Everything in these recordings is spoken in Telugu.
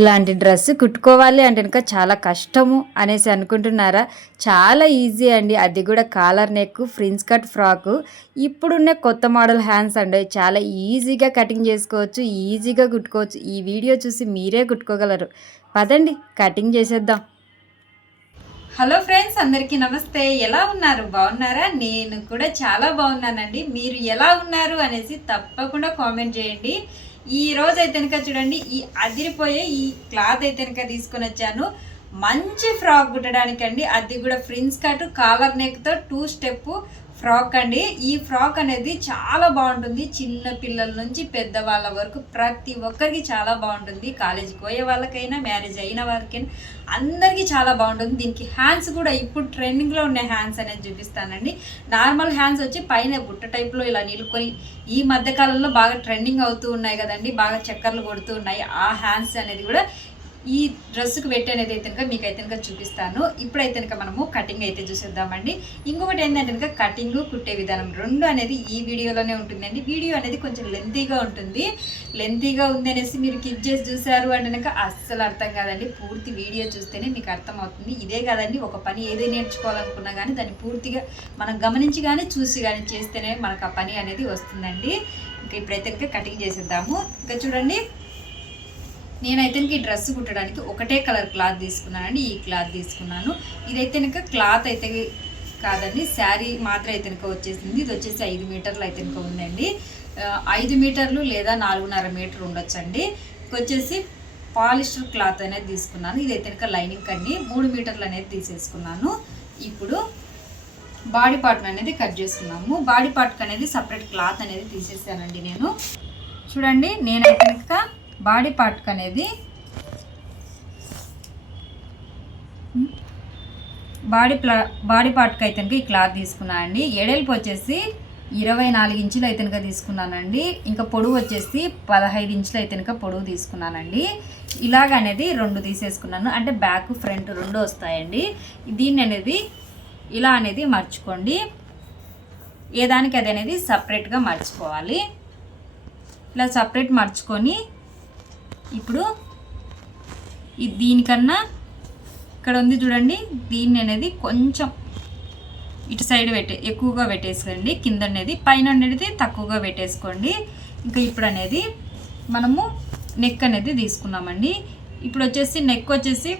ఇలాంటి డ్రెస్ కుట్టుకోవాలి అంటే కనుక చాలా కష్టము అనేసి అనుకుంటున్నారా? చాలా ఈజీ అండి. అది కూడా కాలర్ నెక్ ఫ్రిన్స్ కట్ ఫ్రాకు. ఇప్పుడున్న కొత్త మోడల్ హ్యాండ్స్ అండి. చాలా ఈజీగా కటింగ్ చేసుకోవచ్చు. ఈజీగా కుట్టుకోవచ్చు. ఈ వీడియో చూసి మీరే కుట్టుకోగలరు. పదండి కటింగ్ చేసేద్దాం. హలో ఫ్రెండ్స్, అందరికీ నమస్తే. ఎలా ఉన్నారు? బాగున్నారా? నేను కూడా చాలా బాగున్నానండి. మీరు ఎలా ఉన్నారు అనేసి తప్పకుండా కామెంట్ చేయండి. ఈ రోజు అయితే కనుక చూడండి, ఈ అదిరిపోయే ఈ క్లాత్ అయితే కనుక తీసుకొని వచ్చాను. మంచి ఫ్రాక్ కుట్టడానికండి. అది కూడా ఫ్రిన్స్ కట్ కాలర్ నెక్తో 2 స్టెప్ ఫ్రాక్ అండి. ఈ ఫ్రాక్ అనేది చాలా బాగుంటుంది. చిన్న పిల్లల నుంచి పెద్దవాళ్ళ వరకు ప్రతి ఒక్కరికి చాలా బాగుంటుంది. కాలేజీకి పోయే వాళ్ళకైనా, మ్యారేజ్ అయిన వాళ్ళకైనా అందరికీ చాలా బాగుంటుంది. దీనికి హ్యాండ్స్ కూడా ఇప్పుడు ట్రెండింగ్లో ఉన్న హ్యాండ్స్ అనేది చూపిస్తానండి. నార్మల్ హ్యాండ్స్ వచ్చి పైన బుట్ట టైప్లో ఇలా నిలుకొని ఈ మధ్యకాలంలో బాగా ట్రెండింగ్ అవుతూ ఉన్నాయి కదండి, బాగా చక్కర్లు కొడుతూ ఉన్నాయి. ఆ హ్యాండ్స్ అనేది కూడా ఈ డ్రెస్సుకు పెట్టి అనేది అయితే కనుక మీకు అయితే కనుక చూపిస్తాను. ఇప్పుడైతే కనుక మనము కటింగ్ అయితే చూసేద్దామండి. ఇంకొకటి ఏంటంటే కనుక కటింగ్ కుట్టే విధానం రెండు అనేది ఈ వీడియోలోనే ఉంటుందండి. వీడియో అనేది కొంచెం లెంతీగా ఉంటుంది. లెంతీగా ఉంది అనేసి మీరు కిప్ చేసి చూసారు అంటే కనుక అస్సలు అర్థం కాదండి. పూర్తి వీడియో చూస్తేనే మీకు అర్థమవుతుంది. ఇదే కాదండి, ఒక పని ఏదో నేర్చుకోవాలనుకున్నా కానీ దాన్ని పూర్తిగా మనం గమనించి కానీ చూసి కానీ చేస్తేనే మనకు ఆ పని అనేది వస్తుందండి. ఇంకా ఇప్పుడైతే కనుక కటింగ్ చేసేద్దాము. ఇంకా చూడండి, నేనైతే ఈ డ్రెస్ కుట్టడానికి ఒకటే కలర్ క్లాత్ తీసుకున్నానండి. ఈ క్లాత్ తీసుకున్నాను. ఇదైతే కనుక క్లాత్ అయితే కాదండి, శారీ మాత్రం అయితే కనుక వచ్చేసింది. ఇది వచ్చేసి 5 మీటర్లు అయితే కనుక ఉందండి. 5 మీటర్లు లేదా 4.5 మీటర్ ఉండొచ్చండి. వచ్చేసి పాలిస్టర్ క్లాత్ అనేది తీసుకున్నాను. ఇదైతే కనుక లైనింగ్ కండి 3 మీటర్లు అనేది తీసేసుకున్నాను. ఇప్పుడు బాడీ పార్ట్ అనేది కట్ చేసుకున్నాము. బాడీ పార్ట్కి అనేది సపరేట్ క్లాత్ అనేది తీసేసానండి నేను. చూడండి, నేనైతే కనుక బాడీ పార్ట్కి అనేది బాడీ పార్ట్కి అయితే కనుక ఈ క్లాత్ తీసుకున్నానండి. ఎడల్పు వచ్చేసి 24 ఇంచులు అయితే కనుక తీసుకున్నానండి. ఇంకా పొడవు వచ్చేసి 15 ఇంచులు అయితే కనుక పొడవు తీసుకున్నానండి. ఇలాగ అనేది 2 తీసేసుకున్నాను. అంటే బ్యాక్ ఫ్రంట్ 2 వస్తాయండి. దీన్ని అనేది ఇలా అనేది మర్చుకోండి. ఏ దానికి అది అనేది సపరేట్గా మర్చుకోవాలి. ఇలా సపరేట్ మర్చుకొని ఇప్పుడు దీనికన్నా ఇక్కడ ఉంది చూడండి, దీన్ని అనేది కొంచెం ఇటు సైడ్ ఎక్కువగా పెట్టేసుకోండి. కింద అనేది పైన అనేది తక్కువగా పెట్టేసుకోండి. ఇంకా ఇప్పుడు అనేది మనము నెక్ అనేది తీసుకున్నామండి. ఇప్పుడు వచ్చేసి నెక్ వచ్చేసి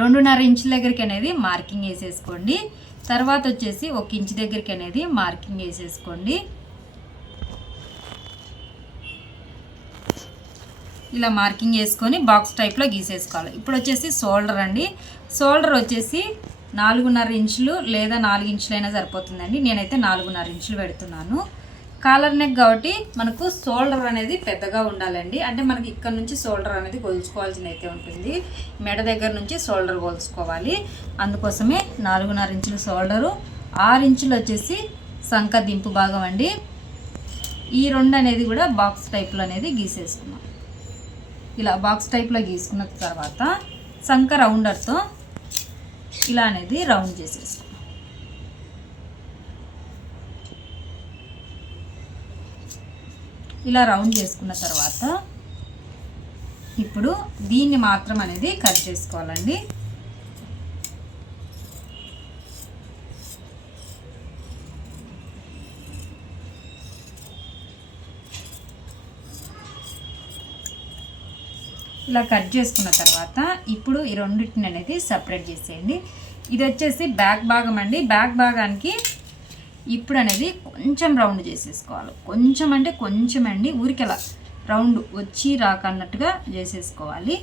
2.5 ఇంచుల దగ్గరికి అనేది మార్కింగ్ వేసేసుకోండి. తర్వాత వచ్చేసి 1 ఇంచు దగ్గరికి అనేది మార్కింగ్ వేసేసుకోండి. ఇలా మార్కింగ్ వేసుకొని బాక్స్ టైప్లో గీసేసుకోవాలి. ఇప్పుడు వచ్చేసి షోల్డర్ అండి. షోల్డర్ వచ్చేసి 4.5 ఇంచులు లేదా 4 ఇంచులైనా సరిపోతుందండి. నేనైతే 4.5 ఇంచులు పెడుతున్నాను. కాలర్ నెక్ కాబట్టి మనకు షోల్డర్ అనేది పెద్దగా ఉండాలండి. అంటే మనకి ఇక్కడ నుంచి షోల్డర్ అనేది కొలుచుకోవాల్సింది అయితే ఉంటుంది. మెడ దగ్గర నుంచి షోల్డర్ కొలుచుకోవాలి. అందుకోసమే 4.5 ఇంచులు షోల్డరు, 6 ఇంచులు వచ్చేసి సంక దింపు భాగం అండి. ఈ 2 అనేది కూడా బాక్స్ టైప్లో అనేది గీసేసుకున్నాం. ఇలా బాక్స్ టైప్లో గీసుకున్న తర్వాత సంక రౌండర్తో ఇలా అనేది రౌండ్ చేసేసుకున్నాం. ఇలా రౌండ్ చేసుకున్న తర్వాత ఇప్పుడు దీన్ని మాత్రం అనేది కట్ చేసుకోవాలండి. ఇలా కట్ చేసుకున్న తర్వాత ఇప్పుడు ఈ రెండింటిని అనేది సపరేట్ చేసేయండి. ఇది వచ్చేసి బ్యాక్ భాగం అండి. బ్యాక్ భాగానికి ఇప్పుడు అనేది కొంచెం రౌండ్ చేసేసుకోవాలి. కొంచెం అంటే కొంచెం అండి, ఊరికెలా రౌండ్ వచ్చి రాకన్నట్టుగా చేసేసుకోవాలి.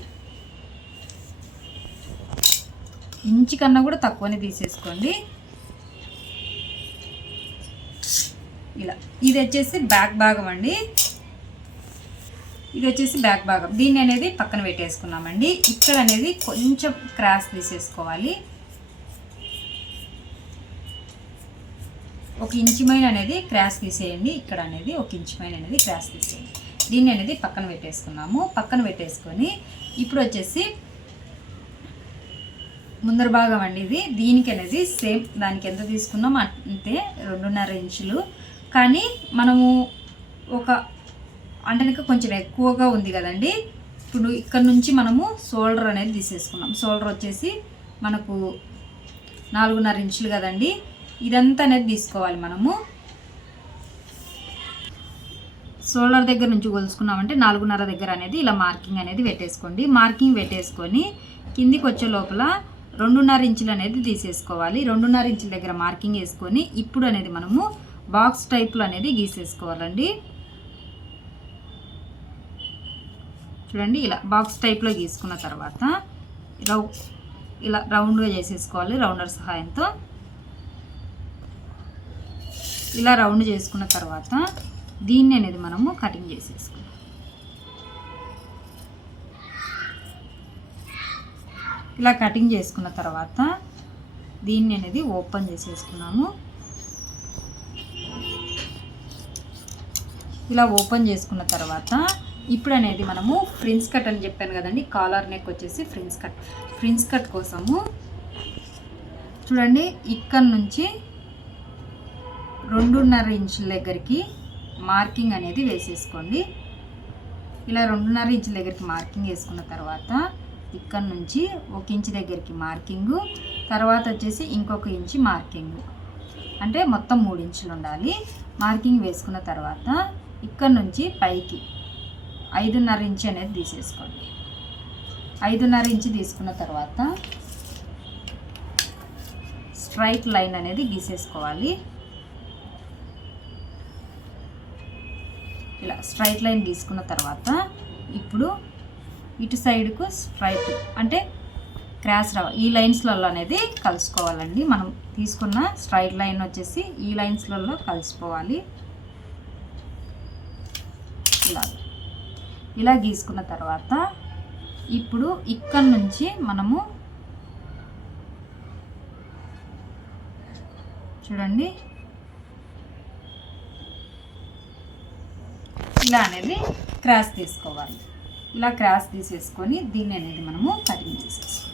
ఇంచు కన్నా కూడా తక్కువనే తీసేసుకోండి. ఇలా ఇది వచ్చేసి బ్యాక్ భాగం అండి. ఇది వచ్చేసి బ్యాక్ భాగం. దీన్ని అనేది పక్కన పెట్టేసుకున్నామండి. ఇక్కడ అనేది కొంచెం క్రాస్ తీసేసుకోవాలి. 1 ఇంచు మైన అనేది క్రాస్ తీసేయండి. ఇక్కడ అనేది 1 ఇంచు మైన అనేది క్రాస్ తీసేయండి. దీన్ని అనేది పక్కన పెట్టేసుకున్నాము. పక్కన పెట్టేసుకొని ఇప్పుడు వచ్చేసి ముందర భాగం అండి ఇది. దీనికి అనేది సేమ్ దానికి ఎంత తీసుకున్నాం అంటే 2.5 ఇంచులు. కానీ మనము ఒక అంటే కొంచెం ఎక్కువగా ఉంది కదండి, ఇప్పుడు ఇక్కడ నుంచి మనము షోల్డర్ అనేది తీసేసుకున్నాం. షోల్డర్ వచ్చేసి మనకు 4.5 ఇంచులు కదండి. ఇదంతా అనేది తీసుకోవాలి. మనము షోల్డర్ దగ్గర నుంచి కొలుసుకున్నామంటే 4.5 దగ్గర అనేది ఇలా మార్కింగ్ అనేది పెట్టేసుకోండి. మార్కింగ్ పెట్టేసుకొని కిందికి వచ్చే లోపల 2.5 ఇంచులు అనేది తీసేసుకోవాలి. 2.5 ఇంచుల దగ్గర మార్కింగ్ వేసుకొని ఇప్పుడు అనేది మనము బాక్స్ టైప్లో అనేది గీసేసుకోవాలండి. చూడండి, ఇలా బాక్స్ టైప్లో గీసుకున్న తర్వాత ఇలా రౌండ్గా చేసేసుకోవాలి. రౌండర్ సహాయంతో ఇలా రౌండ్ చేసుకున్న తర్వాత దీన్ని అనేది మనము కటింగ్ చేసేసుకోవాలి. ఇలా కటింగ్ చేసుకున్న తర్వాత దీన్ని అనేది ఓపెన్ చేసేసుకున్నాము. ఇలా ఓపెన్ చేసుకున్న తర్వాత ఇప్పుడు అనేది మనము ఫ్రిన్స్ కట్ అని చెప్పాను కదండి. కాలర్ నెక్ వచ్చేసి ఫ్రిన్స్ కట్ కోసము చూడండి, ఇక్కడ నుంచి 2.5 ఇంచుల దగ్గరికి మార్కింగ్ అనేది వేసేసుకోండి. ఇలా 2.5 ఇంచుల దగ్గరికి మార్కింగ్ వేసుకున్న తర్వాత ఇక్కడ నుంచి 1 ఇంచు దగ్గరికి మార్కింగు, తర్వాత వచ్చేసి ఇంకొక ఇంచు మార్కింగ్, అంటే మొత్తం 3 ఇంచులు ఉండాలి. మార్కింగ్ వేసుకున్న తర్వాత ఇక్కడ నుంచి పైకి 5.5 ఇంచు అనేది తీసేసుకోండి. 5.5 ఇంచు తీసుకున్న తర్వాత స్ట్రైట్ లైన్ అనేది గీసేసుకోవాలి. ఇలా స్ట్రైట్ లైన్ గీసుకున్న తర్వాత ఇప్పుడు ఇటు సైడ్కు స్ట్రైట్ అంటే క్రాస్ ఈ లైన్స్లలో అనేది కలుసుకోవాలండి. మనం తీసుకున్న స్ట్రైట్ లైన్ వచ్చేసి ఈ లైన్స్లలో కలిసిపోవాలి. ఇలా గీసుకున్న తర్వాత ఇప్పుడు ఇక్కడ నుంచి మనము చూడండి ఇలా అనేది క్రాస్ తీసుకోవాలి. ఇలా క్రాస్ తీసేసుకొని దీన్ని అనేది మనము కటింగ్ చేసేసుకోవాలి.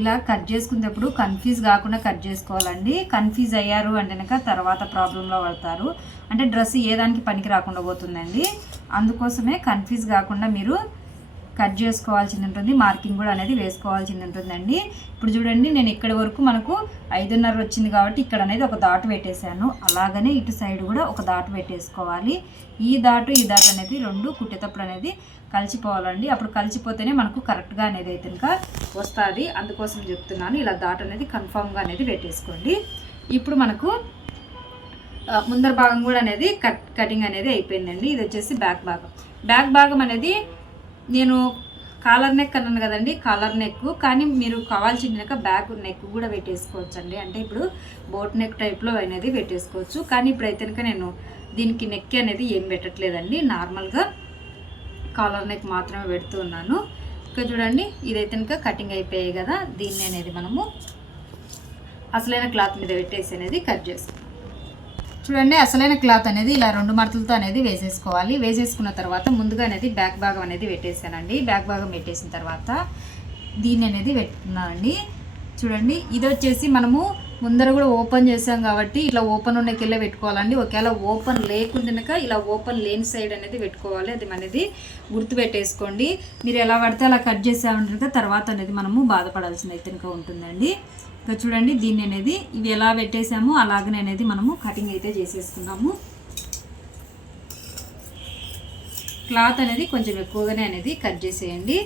ఇలా కట్ చేసుకునేటప్పుడు కన్ఫ్యూజ్ కాకుండా కట్ చేసుకోవాలండి. కన్ఫ్యూజ్ అయ్యారు అంటే కనుక తర్వాత ప్రాబ్లంలో పడతారు. అంటే డ్రెస్ ఏ దానికి పనికి రాకుండా పోతుందండి. అందుకోసమే కన్ఫ్యూజ్ కాకుండా మీరు కట్ చేసుకోవాల్సి ఉంటుంది. మార్కింగ్ కూడా అనేది వేసుకోవాల్సి ఉంటుందండి. ఇప్పుడు చూడండి, నేను ఇక్కడి వరకు మనకు 5.5 వచ్చింది కాబట్టి ఇక్కడ అనేది ఒక డాట్ పెట్టేశాను. అలాగనే ఇటు సైడ్ కూడా ఒక డాట్ పెట్టేసుకోవాలి. ఈ డాటు అనేది 2 కుట్టేటప్పుడు అనేది కలిసిపోవాలండి. అప్పుడు కలిసిపోతేనే మనకు కరెక్ట్గా అనేది అయితే ఇంకా వస్తుంది. అందుకోసం చెప్తున్నాను. ఇలా డాట్ అనేది కన్ఫామ్గా అనేది పెట్టేసుకోండి. ఇప్పుడు మనకు ముందర భాగం కూడా అనేది కటింగ్ అనేది అయిపోయిందండి. ఇది వచ్చేసి బ్యాక్ భాగం అనేది నేను కాలర్ నెక్ అన్నాను కదండి, కాలర్ నెక్. కానీ మీరు కావాల్సిన బ్యాక్ నెక్ కూడా పెట్టేసుకోవచ్చు అండి. అంటే ఇప్పుడు బోట్ నెక్ టైప్లో అనేది పెట్టేసుకోవచ్చు. కానీ ఇప్పుడైతే కనుక నేను దీనికి నెక్ అనేది ఏం పెట్టట్లేదండి. నార్మల్గా కాలర్ నెక్ మాత్రమే పెడుతూ ఉన్నాను. ఇంకా చూడండి, ఇదైతే కనుక కటింగ్ అయిపోయాయి కదా. దీన్ని అనేది మనము అసలైన క్లాత్ మీద పెట్టేసి అనేది కట్ చేసుకుంటాం. చూడండి, అసలైన క్లాత్ అనేది ఇలా 2 మడతలతో అనేది వేసేసుకోవాలి. వేసేసుకున్న తర్వాత ముందుగా అనేది బ్యాక్ భాగం అనేది పెట్టేసానండి. బ్యాక్ భాగం పెట్టేసిన తర్వాత దీన్ని అనేది పెట్టుకున్నానండి. చూడండి, ఇది వచ్చేసి మనము ముందర కూడా ఓపెన్ చేసాం కాబట్టి ఇట్లా ఓపెన్ ఉన్నకెళ్ళే పెట్టుకోవాలండి. ఒకవేళ ఓపెన్ లేకుండా ఇలా ఓపెన్ లేని సైడ్ అనేది పెట్టుకోవాలి. అది అనేది గుర్తు పెట్టేసుకోండి. మీరు ఎలా పడితే అలా కట్ చేసామంటే తర్వాత అనేది మనము బాధపడాల్సింది అయితే ఇంకా ఉంటుందండి. ఇంకా చూడండి, దీన్ని అనేది ఇవి ఎలా పెట్టేసామో అలాగనే అనేది మనము కటింగ్ అయితే చేసేసుకున్నాము. క్లాత్ అనేది కొంచెం ఎక్కువగానే అనేది కట్ చేసేయండి.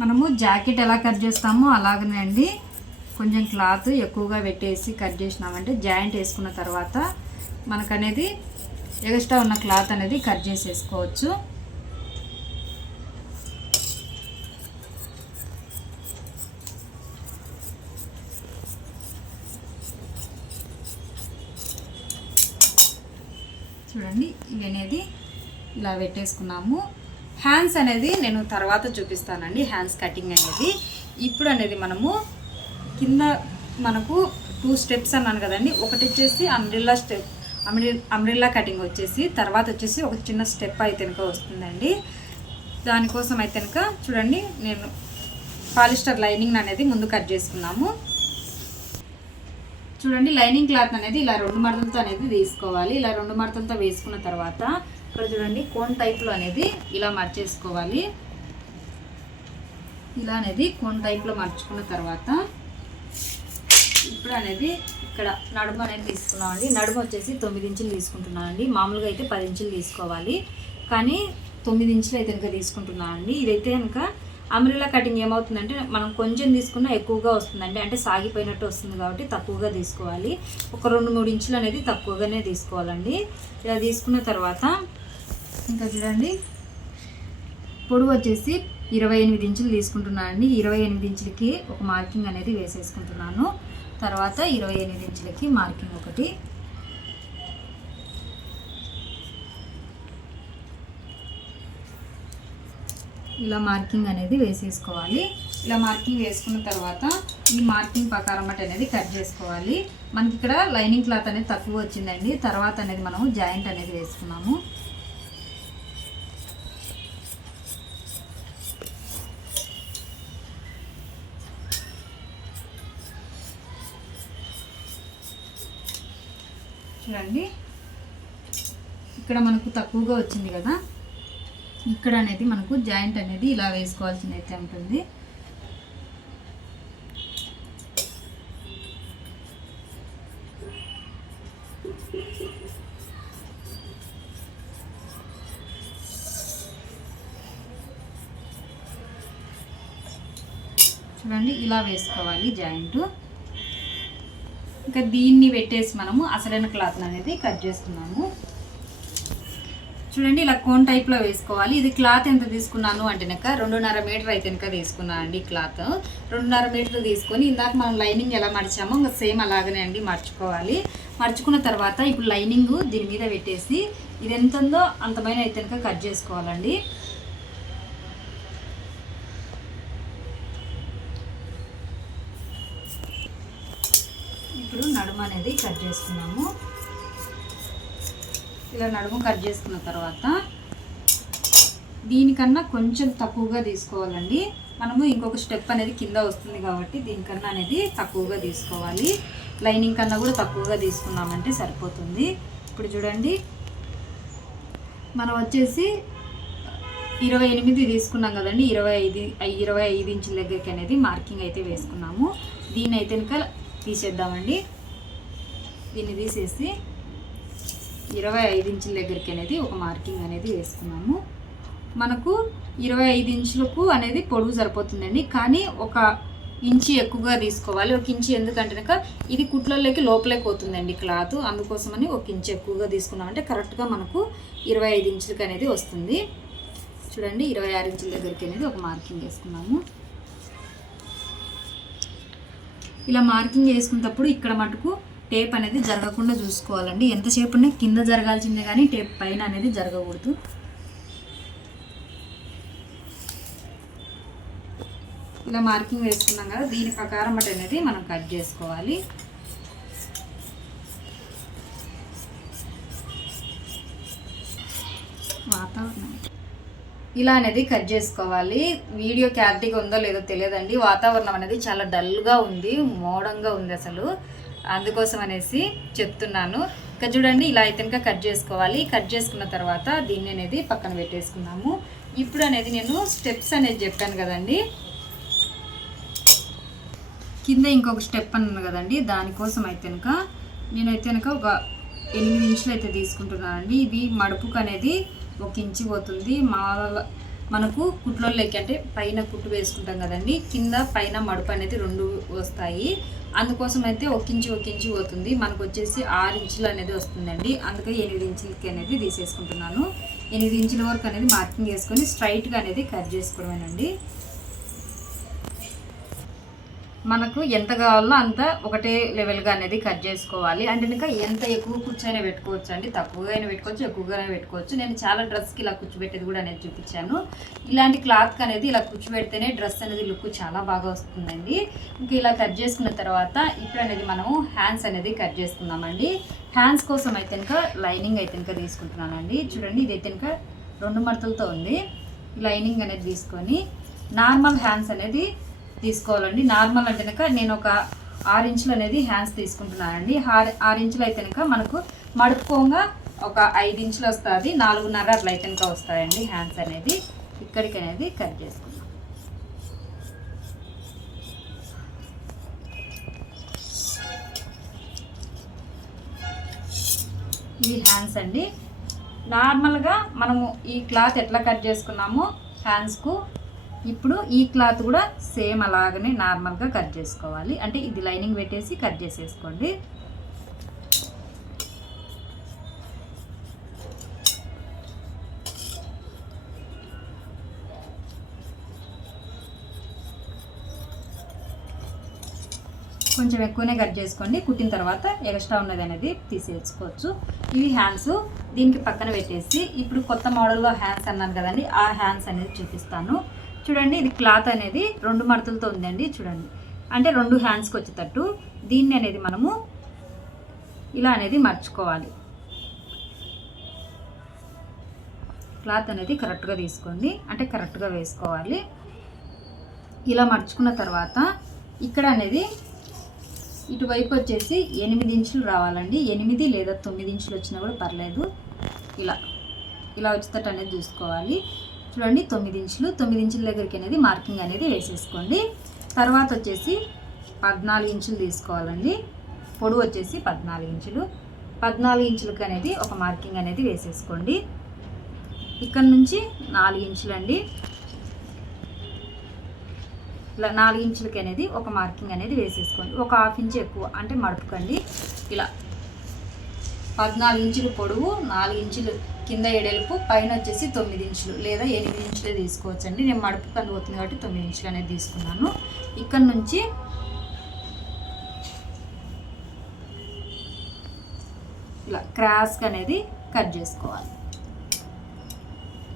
మనము జాకెట్ ఎలా కట్ చేస్తామో అలాగనే అండి. కొంచెం క్లాత్ ఎక్కువగా పెట్టేసి కట్ చేసినామంటే జాయింట్ వేసుకున్న తర్వాత మనకనేది ఎక్స్ట్రా ఉన్న క్లాత్ అనేది కట్ చేసేసుకోవచ్చు. చూడండి, ఇవి అనేది ఇలా పెట్టేసుకున్నాము. హ్యాండ్స్ అనేది నేను తర్వాత చూపిస్తానండి. హ్యాండ్స్ కటింగ్ అనేది ఇప్పుడు అనేది మనము కింద మనకు 2 స్టెప్స్ అన్నాను కదండి. ఒకటి వచ్చేసి అంబ్రెల్లా కటింగ్ వచ్చేసి తర్వాత వచ్చేసి ఒక చిన్న స్టెప్ అయితే కనుక వస్తుందండి. దానికోసం అయితే కనుక చూడండి నేను పాలిస్టర్ లైనింగ్ అనేది ముందు కట్ చేసుకున్నాము. చూడండి లైనింగ్ క్లాత్ అనేది ఇలా 2 మడతలతో అనేది తీసుకోవాలి. ఇలా 2 మడతలతో వేసుకున్న తర్వాత ఇక్కడ చూడండి కోన్ టైప్లో అనేది ఇలా మర్చేసుకోవాలి. ఇలా అనేది కోన్ టైప్లో మర్చుకున్న తర్వాత ఇప్పుడు అనేది ఇక్కడ నడుము అనేది తీసుకున్నామండి. నడుము వచ్చేసి 9 ఇంచులు తీసుకుంటున్నానండి. మామూలుగా అయితే 10 ఇంచులు తీసుకోవాలి, కానీ 9 ఇంచులు అయితే కనుక తీసుకుంటున్నానండి. ఇదైతే కనుక అంబ్రెల్లా కటింగ్ ఏమవుతుందంటే మనం కొంచెం తీసుకున్నా ఎక్కువగా వస్తుందండి, అంటే సాగిపోయినట్టు వస్తుంది కాబట్టి తక్కువగా తీసుకోవాలి. ఒక 2-3 ఇంచులు అనేది తక్కువగానే తీసుకోవాలండి. ఇలా తీసుకున్న తర్వాత ఇంకా చూడండి పొడవు వచ్చేసి 28 ఇంచులు తీసుకుంటున్నానండి. 28 ఇంచులకి ఒక మార్కింగ్ అనేది వేసేసుకుంటున్నాను. తర్వాత 28 ఇంచులకి మార్కింగ్ ఒకటి, ఇలా మార్కింగ్ అనేది వేసేసుకోవాలి. ఇలా మార్కింగ్ వేసుకున్న తర్వాత ఈ మార్కింగ్ ప్రకారం అనేది కట్ చేసుకోవాలి. మనకి ఇక్కడ లైనింగ్ క్లాత్ అనేది తక్కువ వచ్చిందండి. తర్వాత అనేది మనము జాయింట్ అనేది వేసుకున్నాము. చూడండి ఇక్కడ మనకు తక్కువగా వచ్చింది కదా, ఇక్కడ అనేది మనకు జాయింట్ అనేది ఇలా వేసుకోవాల్సింది అయితే ఉంటుంది. చూడండి ఇలా వేసుకోవాలి జాయింట్. ఇంకా దీన్ని పెట్టేసి మనము అసలైన క్లాత్ అనేది కట్ చేస్తున్నాము. చూడండి ఇలా కోన్ టైప్లో వేసుకోవాలి. ఇది క్లాత్ ఎంత తీసుకున్నాను అంటే కనుక 2.5 మీటర్ అయితే కనుక తీసుకున్నాను అండి. క్లాత్ 2.5 మీటర్లు తీసుకొని ఇందాక మనం లైనింగ్ ఎలా మడిచామో ఇంకా సేమ్ అలాగనే అండి మర్చుకోవాలి. మర్చుకున్న తర్వాత ఇప్పుడు లైనింగ్ దీని మీద పెట్టేసి ఇది ఎంత ఉందో అంతమైన అయితే కనుక కట్ చేసుకోవాలండి. ఇప్పుడు నడుము అనేది కట్ చేసుకున్నాము. ఇలా నడుము కట్ చేసుకున్న తర్వాత దీనికన్నా కొంచెం తక్కువగా తీసుకోవాలండి. మనము ఇంకొక స్టెప్ అనేది కింద వస్తుంది కాబట్టి దీనికన్నా అనేది తక్కువగా తీసుకోవాలి. లైనింగ్ కన్నా కూడా తక్కువగా తీసుకున్నామంటే సరిపోతుంది. ఇప్పుడు చూడండి మనం వచ్చేసి 28 తీసుకున్నాం కదండి. 25 ఇంచుల దగ్గరికి అనేది మార్కింగ్ అయితే వేసుకున్నాము. దీన్ని అయితే కనుక తీసేద్దామండి. దీన్ని తీసేసి 25 ఇంచుల దగ్గరికి అనేది ఒక మార్కింగ్ అనేది వేసుకున్నాము. మనకు 25 ఇంచులకు అనేది పొడవు సరిపోతుందండి, కానీ 1 ఇంచు ఎక్కువగా తీసుకోవాలి. 1 ఇంచు ఎందుకంటే కనుక ఇది కుట్లలోకి లోపలికి పోతుందండి క్లాత్, అందుకోసమని 1 ఇంచు ఎక్కువగా తీసుకున్నామంటే కరెక్ట్గా మనకు 25 ఇంచులకి అనేది వస్తుంది. చూడండి 26 ఇంచుల దగ్గరికి అనేది ఒక మార్కింగ్ వేసుకున్నాము. ఇలా మార్కింగ్ వేసుకున్నప్పుడు ఇక్కడ మటుకు టేప్ అనేది జరగకుండా చూసుకోవాలండి. ఎంతసేపు కింద జరగాల్సిందే కానీ టేప్ పైన అనేది జరగకూడదు. ఇలా మార్కింగ్ వేసుకున్నాం కదా, దీని ప్రకారం అనేది మనం కట్ చేసుకోవాలి. వాతావరణం ఇలా అనేది కట్ చేసుకోవాలి. వీడియో క్లారిటీగా ఉందో లేదో తెలియదండి. వాతావరణం అనేది చాలా డల్గా ఉంది, మోడంగా ఉంది అసలు, అందుకోసం అనేసి చెప్తున్నాను. ఇంకా చూడండి ఇలా అయితే ఇంకా కట్ చేసుకోవాలి. కట్ చేసుకున్న తర్వాత దీన్ని అనేది పక్కన పెట్టేసుకున్నాము. ఇప్పుడు అనేది నేను స్టెప్స్ అనేది చెప్పాను కదండి, కింద ఇంకొక స్టెప్ అన్నాను కదండి, దానికోసం అయితే కనుక నేనైతే కనుక ఒక 8 ఇంచులు అయితే తీసుకుంటున్నానండి. ఇది మడుపుకు అనేది 1 ఇంచు పోతుంది. మనకు కుట్లోకి అంటే పైన కుట్టు వేసుకుంటాం కదండి, కింద పైన మడుపు అనేది 2 వస్తాయి. అందుకోసం అయితే 1 ఇంచు పోతుంది. మనకు వచ్చేసి 6 ఇంచులు అనేది వస్తుందండి. అందుకే 8 ఇంచులకి అనేది తీసేసుకుంటున్నాను. 8 ఇంచుల వరకు అనేది మార్కింగ్ వేసుకొని స్ట్రైట్గా అనేది కట్ చేసుకోవడమేనండి. మనకు ఎంత కావాలో అంత ఒకటే లెవెల్గా అనేది కట్ చేసుకోవాలి. అంటే ఇంకా ఎంత ఎక్కువ కూర్చొని పెట్టుకోవచ్చు అండి, తక్కువగా అయినా పెట్టుకోవచ్చు, ఎక్కువగానే పెట్టుకోవచ్చు. నేను చాలా డ్రెస్కి ఇలా కూర్చోబెట్టేది కూడా అనేది చూపించాను. ఇలాంటి క్లాత్కి అనేది ఇలా కూర్చోబెడితేనే డ్రెస్ అనేది లుక్ చాలా బాగా వస్తుందండి. ఇంకా ఇలా కట్ చేసుకున్న తర్వాత ఇప్పుడు అనేది మనము హ్యాండ్స్ అనేది కట్ చేసుకుందామండి. హ్యాండ్స్ కోసం అయితే ఇంకా లైనింగ్ అయితే ఇంకా తీసుకుంటున్నానండి. చూడండి ఇది అయితే ఇంకా 2 మడతలతో ఉంది. లైనింగ్ అనేది తీసుకొని నార్మల్ హ్యాండ్స్ అనేది తీసుకోవాలండి. నార్మల్ అంటే కనుక నేను ఒక 6 ఇంచులు అనేది హ్యాండ్స్ తీసుకుంటున్నానండి. 6 ఇంచులు అయితే కనుక మనకు మడుపుకోగా ఒక 5 ఇంచులు వస్తుంది, 4.5 అట్లా అయితే కనుక వస్తాయండి హ్యాండ్స్ అనేది. ఇక్కడికి అనేది కట్ చేసుకుందాం. ఇవి హ్యాండ్స్ అండి. నార్మల్గా మనము ఈ క్లాత్ ఎట్లా కట్ చేసుకున్నామో హ్యాండ్స్కు ఇప్పుడు ఈ క్లాత్ కూడా సేమ్ అలాగనే నార్మల్గా కట్ చేసుకోవాలి. అంటే ఇది లైనింగ్ పెట్టేసి కట్ చేసేసుకోండి. కొంచెం ఎక్కువనే కట్ చేసుకోండి. కుట్టిన తర్వాత ఎక్స్ట్రా ఉన్నది అనేది తీసేసుకోవచ్చు. ఇవి హ్యాండ్స్ దీనికి పక్కన పెట్టేసి ఇప్పుడు కొత్త మోడల్లో హ్యాండ్స్ అన్నాను కదండి, ఆ హ్యాండ్స్ అనేది చూపిస్తాను. చూడండి, ఇది క్లాత్ అనేది 2 మడతలతో ఉందండి. చూడండి, అంటే 2 హ్యాండ్స్కి వచ్చేటట్టు దీన్ని అనేది మనము ఇలా అనేది మర్చుకోవాలి. క్లాత్ అనేది కరెక్ట్గా తీసుకోండి, అంటే కరెక్ట్గా వేసుకోవాలి. ఇలా మర్చుకున్న తర్వాత ఇక్కడ అనేది ఇటువైపు వచ్చేసి 8 ఇంచులు రావాలండి. 8 లేదా 9 ఇంచులు వచ్చినా కూడా పర్లేదు. ఇలా వచ్చేటట్టు అనేది చూసుకోవాలి. చూడండి, 9 ఇంచులు. 9 ఇంచుల దగ్గరికి అనేది మార్కింగ్ అనేది వేసేసుకోండి. తర్వాత వచ్చేసి 14 ఇంచులు తీసుకోవాలండి. పొడవు వచ్చేసి 14 ఇంచులు. 14 ఇంచులకి అనేది ఒక మార్కింగ్ అనేది వేసేసుకోండి. ఇక్కడ నుంచి 4 ఇంచులు అండి. ఇలా 4 ఇంచులకి అనేది ఒక మార్కింగ్ అనేది వేసేసుకోండి. ఒక 1/2 ఇంచు ఎక్కువ అంటే మడుపుకండి. ఇలా 14 ఇంచులు పొడవు, 4 ఇంచులు కింద ఎడల్పు, పైన వచ్చేసి 9 ఇంచులు లేదా 8 ఇంచులే తీసుకోవచ్చండి. నేను మడుపు కందు పోతుంది కాబట్టి 9 ఇంచులు అనేది తీసుకున్నాను. ఇక్కడ నుంచి ఇలా క్రాస్గా అనేది కట్ చేసుకోవాలి.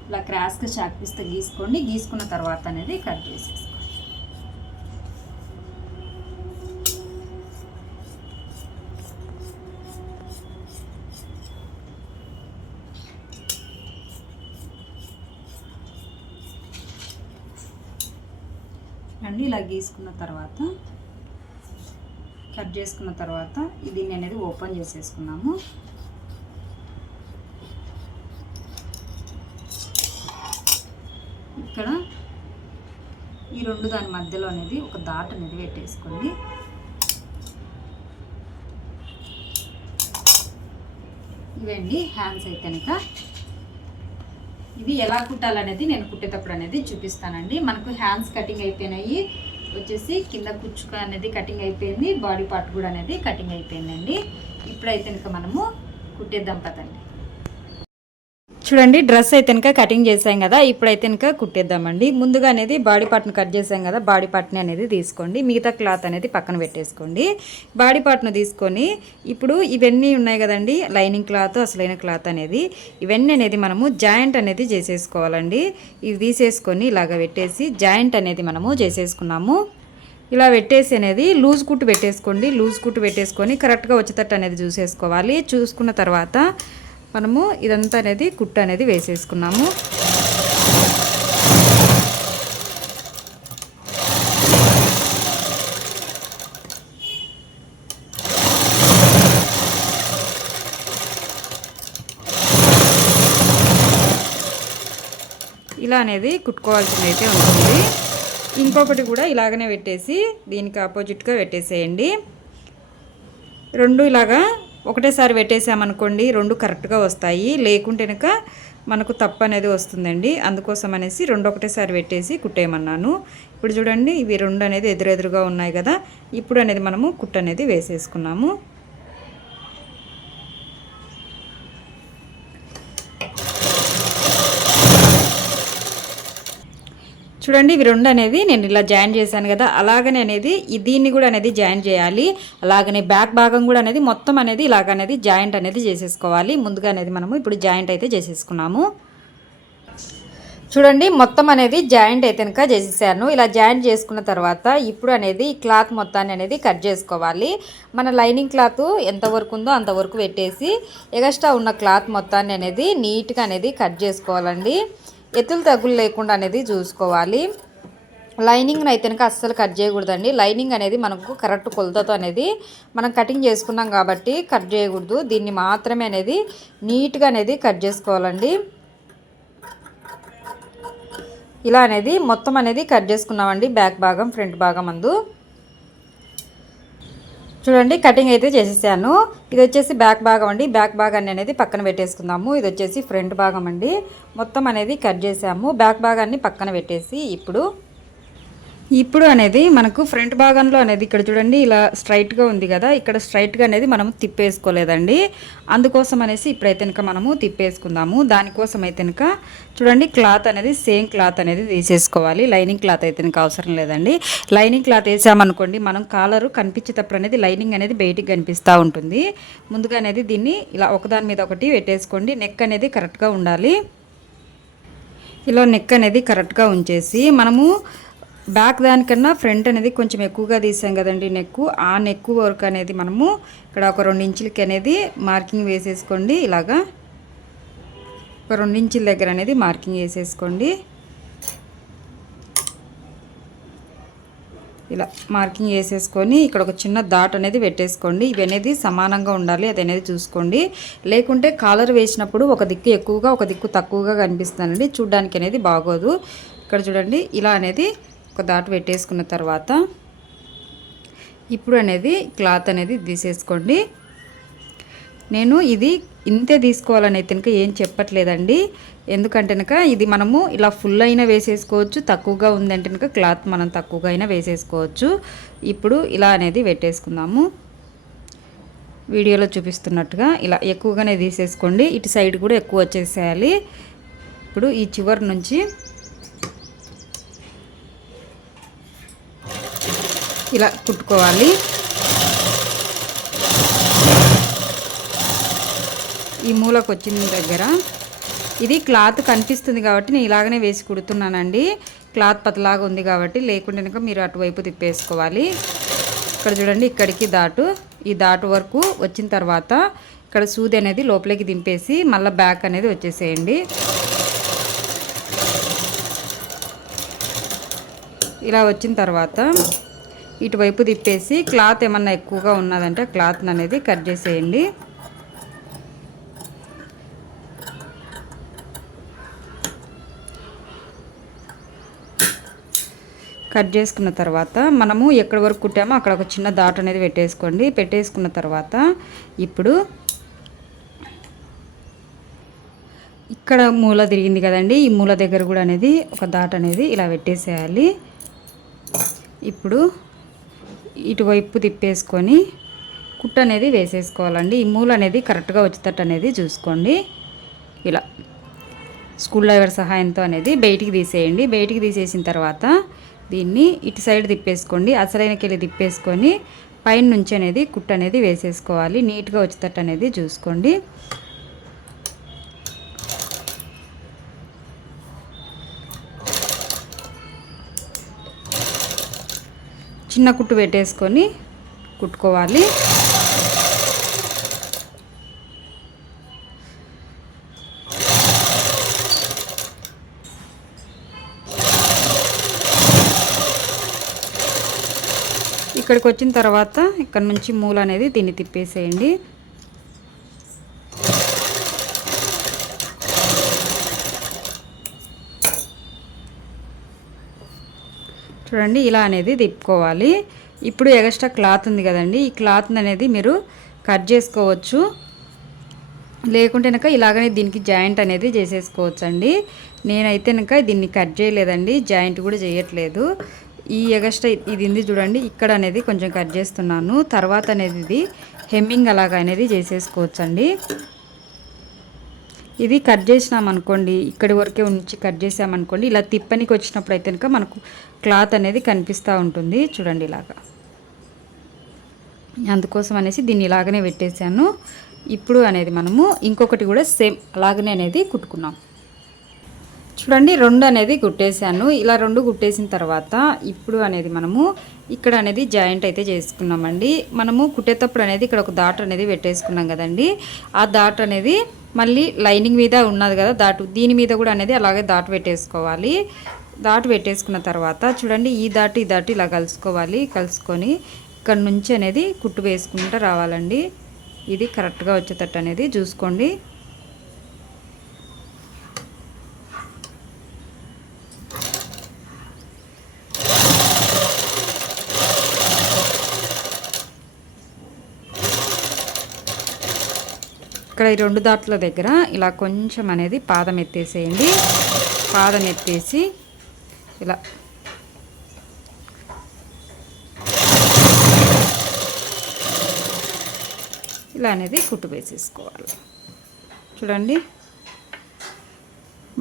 ఇలా క్రాస్గా చాక్ పీస్తో గీసుకోండి. గీసుకున్న తర్వాత అనేది కట్ చేసేసుకోండి. అండి ఇలా గీసుకున్న తర్వాత కట్ చేసుకున్న తర్వాత దీన్ని అనేది ఓపెన్ చేసేసుకున్నాము. ఇక్కడ ఈ 2 దాని మధ్యలో అనేది ఒక డాట్ అనేది పెట్టేసుకోండి. ఇవండి హ్యాండ్స్ అయితే కనుక ఇవి ఎలా కుట్టాలనేది నేను కుట్టేటప్పుడు అనేది చూపిస్తానండి. మనకు హ్యాండ్స్ కటింగ్ అయిపోయినాయి, వచ్చేసి కింద కుచ్చుక అనేది కటింగ్ అయిపోయింది, బాడీ పార్ట్ కూడా అనేది కటింగ్ అయిపోయిందండి. ఇప్పుడైతే కనుక మనము కుట్టేద్దాం పదండి. చూడండి, డ్రెస్ అయితే కనుక కటింగ్ చేసాం కదా, ఇప్పుడైతే కనుక కుట్టేద్దామండి. ముందుగా అనేది బాడీ పార్ట్ను కట్ చేసాం కదా, బాడీ పార్ట్ని అనేది తీసుకోండి. మిగతా క్లాత్ అనేది పక్కన పెట్టేసుకోండి. బాడీ పార్ట్ను తీసుకొని ఇప్పుడు ఇవన్నీ ఉన్నాయి కదండి, లైనింగ్ క్లాత్, అసలైన క్లాత్ అనేది, ఇవన్నీ అనేది మనము జాయింట్ అనేది చేసేసుకోవాలండి. ఇవి తీసేసుకొని ఇలాగ పెట్టేసి జాయింట్ అనేది మనము చేసేసుకున్నాము. ఇలా పెట్టేసి అనేది లూజ్ కుట్టు పెట్టేసుకోండి. లూజ్ కుట్టు పెట్టేసుకొని కరెక్ట్గా వచ్చేటట్టు అనేది చూసేసుకోవాలి. చూసుకున్న తర్వాత మనము ఇదంతా అనేది కుట్టు అనేది వేసేసుకున్నాము. ఇలా అనేది కుట్టుకోవాల్సింది అయితే ఉంటుంది. ఇంకొకటి కూడా ఇలాగనే పెట్టేసి దీనికి ఆపోజిట్గా పెట్టేసేయండి. 2 ఇలాగా ఒకటేసారి పెట్టేసామనుకోండి 2 కరెక్ట్గా వస్తాయి, లేకుంటే కనుక మనకు తప్పు అనేది వస్తుందండి. అందుకోసం అనేసి 2 ఒకటేసారి పెట్టేసి కుట్టేయమన్నాను. ఇప్పుడు చూడండి, ఇవి 2 అనేది ఎదురెదురుగా ఉన్నాయి కదా, ఇప్పుడు అనేది మనము కుట్టు అనేది వేసేసుకున్నాము. చూడండి, ఇవి 2 అనేది నేను ఇలా జాయిన్ చేశాను కదా, అలాగనే అనేది దీన్ని కూడా అనేది జాయిన్ చేయాలి. అలాగనే బ్యాక్ భాగం కూడా అనేది మొత్తం అనేది ఇలాగనేది జాయింట్ అనేది చేసేసుకోవాలి. ముందుగా అనేది మనము ఇప్పుడు జాయింట్ అయితే చేసేసుకున్నాము. చూడండి, మొత్తం అనేది జాయింట్ అయితే కనుక చేసేసాను. ఇలా జాయింట్ చేసుకున్న తర్వాత ఇప్పుడు అనేది ఈ క్లాత్ మొత్తాన్ని అనేది కట్ చేసుకోవాలి. మన లైనింగ్ క్లాత్ ఎంతవరకు ఉందో అంతవరకు పెట్టేసి ఎక్స్ట్రా ఉన్న క్లాత్ మొత్తాన్ని అనేది నీట్గా అనేది కట్ చేసుకోవాలండి. ఎత్తులు తగ్గులు లేకుండా అనేది చూసుకోవాలి. లైనింగ్ని అయితే కనుక అస్సలు కట్ చేయకూడదండి. లైనింగ్ అనేది మనకు కరెక్ట్ కొలతతో అనేది మనం కటింగ్ చేసుకున్నాం కాబట్టి కట్ చేయకూడదు. దీన్ని మాత్రమే అనేది నీట్గా అనేది కట్ చేసుకోవాలండి. ఇలా అనేది మొత్తం అనేది కట్ చేసుకున్నామండి. బ్యాక్ భాగం ఫ్రంట్ భాగం అందు చూడండి కటింగ్ అయితే చేసేసాను. ఇది వచ్చేసి బ్యాక్ భాగం అండి. బ్యాక్ భాగాన్ని అనేది పక్కన పెట్టేసుకుందాము. ఇది వచ్చేసి ఫ్రంట్ భాగం అండి. మొత్తం అనేది కట్ చేసాము. బ్యాక్ భాగాన్ని పక్కన పెట్టేసి ఇప్పుడు అనేది మనకు ఫ్రంట్ భాగంలో అనేది ఇక్కడ చూడండి ఇలా స్ట్రైట్గా ఉంది కదా, ఇక్కడ స్ట్రైట్గా అనేది మనం తిప్పేసుకోలేదండి. అందుకోసం అనేసి ఇప్పుడైతే కనుక మనము తిప్పేసుకుందాము. దానికోసం అయితే కనుక చూడండి క్లాత్ అనేది సేమ్ క్లాత్ అనేది తీసేసుకోవాలి. లైనింగ్ క్లాత్ అయితే కనుక అవసరం లేదండి. లైనింగ్ క్లాత్ వేసామనుకోండి మనం కాలరు కనిపించేటప్పుడు అనేది లైనింగ్ అనేది బయటికి కనిపిస్తూ ఉంటుంది. ముందుగా అనేది దీన్ని ఇలా ఒకదాని మీద ఒకటి పెట్టేసుకోండి. నెక్ అనేది కరెక్ట్గా ఉండాలి. ఇలా నెక్ అనేది కరెక్ట్గా ఉంచేసి మనము బ్యాక్ దానికన్నా ఫ్రంట్ అనేది కొంచెం ఎక్కువగా తీసాం కదండి నెక్, ఆ నెక్ వర్క్ అనేది మనము ఇక్కడ ఒక 2 ఇంచులకి అనేది మార్కింగ్ వేసేసుకోండి. ఇలాగా ఒక 2 ఇంచుల దగ్గర అనేది మార్కింగ్ వేసేసుకోండి. ఇలా మార్కింగ్ వేసేసుకొని ఇక్కడ ఒక చిన్న డాట్ అనేది పెట్టేసుకోండి. ఇవి అనేది సమానంగా ఉండాలి, అది అనేది చూసుకోండి. లేకుంటే కాలర్ వేసినప్పుడు ఒక దిక్కు ఎక్కువగా ఒక దిక్కు తక్కువగా కనిపిస్తుందండి, చూడ్డానికి అనేది బాగోదు. ఇక్కడ చూడండి ఇలా అనేది ఒక డాట్ పెట్టేసుకున్న తర్వాత ఇప్పుడు అనేది క్లాత్ అనేది తీసేసుకోండి. నేను ఇది ఇంతే తీసుకోవాలని అయితే కనుక ఏం చెప్పట్లేదండి. ఎందుకంటే కనుక ఇది మనము ఇలా ఫుల్ అయినా వేసేసుకోవచ్చు, తక్కువగా ఉందంటే కనుక క్లాత్ మనం తక్కువగా అయినా వేసేసుకోవచ్చు. ఇప్పుడు ఇలా అనేది పెట్టేసుకుందాము. వీడియోలో చూపిస్తున్నట్టుగా ఇలా ఎక్కువగానే తీసేసుకోండి. ఇటు సైడ్ కూడా ఎక్కువ వచ్చేసేయాలి. ఇప్పుడు ఈ చివరి నుంచి ఇలా కుట్టుకోవాలి. ఈ మూలకు వచ్చిన దగ్గర ఇది క్లాత్ కనిపిస్తుంది కాబట్టి నేను ఇలాగనే వేసి కుడుతున్నానండి. క్లాత్ పతలాగా ఉంది కాబట్టి, లేకుంటే కనుక మీరు అటువైపు తిప్పేసుకోవాలి. ఇక్కడ చూడండి ఇక్కడికి డాటు, ఈ డాటు వరకు వచ్చిన తర్వాత ఇక్కడ సూది అనేది లోపలికి దింపేసి మళ్ళీ బ్యాక్ అనేది వచ్చేసేయండి. ఇలా వచ్చిన తర్వాత ఇటువైపు తిప్పేసి క్లాత్ ఏమన్నా ఎక్కువగా ఉన్నదంటే క్లాత్ అనేది కట్ చేసేయండి. కట్ చేసుకున్న తర్వాత మనము ఎక్కడి వరకు కుట్టామో అక్కడ ఒక చిన్న డాట్ అనేది పెట్టేసుకోండి. పెట్టేసుకున్న తర్వాత ఇప్పుడు ఇక్కడ మూల తిరిగింది కదండి, ఈ మూల దగ్గర కూడా అనేది ఒక డాట్ అనేది ఇలా పెట్టేసేయాలి. ఇప్పుడు ఇటువైపు తిప్పేసుకొని కుట్టు అనేది వేసేసుకోవాలండి. ఈ మూల అనేది కరెక్ట్గా వచ్చేటట్టు అనేది చూసుకోండి. ఇలా స్క్రూ డ్రైవర్ సహాయంతో అనేది బయటికి తీసేయండి. బయటికి తీసేసిన తర్వాత దీన్ని ఇటు సైడ్ తిప్పేసుకోండి. అసలైనకెళ్ళి తిప్పేసుకొని పైన నుంచి అనేది కుట్టు అనేది వేసేసుకోవాలి. నీట్గా వచ్చేటట్టు అనేది చూసుకోండి. చిన్న కుట్టు పెట్టేసుకొని కుట్టుకోవాలి. ఇక్కడికి వచ్చిన తర్వాత ఇక్కడ నుంచి మూల అనేది దీన్ని తిప్పేసేయండి. చూడండి ఇలా అనేది తిప్పుకోవాలి. ఇప్పుడు ఎక్స్ట్రా క్లాత్ ఉంది కదండి, ఈ క్లాత్ అనేది మీరు కట్ చేసుకోవచ్చు. లేకుంటే కనుక ఇలాగనే దీనికి జాయింట్ అనేది చేసేసుకోవచ్చు అండి. నేనైతే కనుక దీన్ని కట్ చేయలేదండి, జాయింట్ కూడా చేయట్లేదు. ఈ ఎక్స్ట్రా ఇది ఉంది చూడండి, ఇక్కడ అనేది కొంచెం కట్ చేస్తున్నాను. తర్వాత అనేది ఇది హెమ్మింగ్ అలాగ అనేది చేసేసుకోవచ్చు అండి. ఇది కట్ చేసినామనుకోండి, ఇక్కడి వరకే ఉంచి కట్ చేసామనుకోండి, ఇలా తిప్పనికి వచ్చినప్పుడు అయితే కనుక మనకు క్లాత్ అనేది కనిపిస్తూ ఉంటుంది. చూడండి ఇలాగా, అందుకోసం అనేసి దీన్ని ఇలాగనే పెట్టేశాను. ఇప్పుడు అనేది మనము ఇంకొకటి కూడా సేమ్ అలాగనే అనేది కుట్టుకున్నాం. చూడండి 2 అనేది కుట్టేశాను. ఇలా 2 కుట్టేసిన తర్వాత ఇప్పుడు అనేది మనము ఇక్కడ అనేది జాయింట్ అయితే చేసుకున్నామండి. మనము కుట్టేటప్పుడు అనేది ఇక్కడ ఒక డాట్ అనేది పెట్టేసుకున్నాం కదండి, ఆ డాట్ అనేది మళ్ళీ లైనింగ్ మీద ఉన్నది కదా డాట్, దీని మీద కూడా అనేది అలాగే డాట్ పెట్టేసుకోవాలి. డాట్ పెట్టేసుకున్న తర్వాత చూడండి ఈ డాట్ ఇలా కలుసుకోవాలి. కలుసుకొని ఇక్కడ నుంచి అనేది కుట్టు వేసుకుంటూ రావాలండి. ఇది కరెక్ట్గా వచ్చేటట్టు అనేది చూసుకోండి. ఇక్కడ ఈ 2 డాట్ల దగ్గర ఇలా కొంచెం అనేది పాదం ఎత్తేసేయండి. పాదం ఎత్తేసి ఇలా అనేది కుట్టు వేసేసుకోవాలి. చూడండి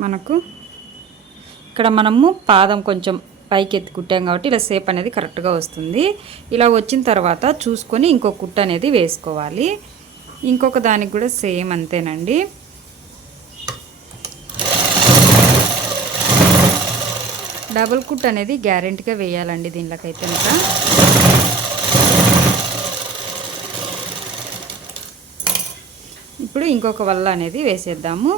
మనకు ఇక్కడ మనము పాదం కొంచెం పైకి ఎత్తి కుట్టాం కాబట్టి ఇలా షేప్ అనేది కరెక్ట్గా వస్తుంది. ఇలా వచ్చిన తర్వాత చూసుకొని ఇంకో కుట్టు అనేది వేసుకోవాలి. ఇంకొక దానికి కూడా సేమ్ అంతేనండి. డబుల్ కుట్ అనేది గ్యారెంటీగా వేయాలండి దీనిలోకైతే. ఇంకా ఇప్పుడు ఇంకొక వల్ల అనేది వేసేద్దాము.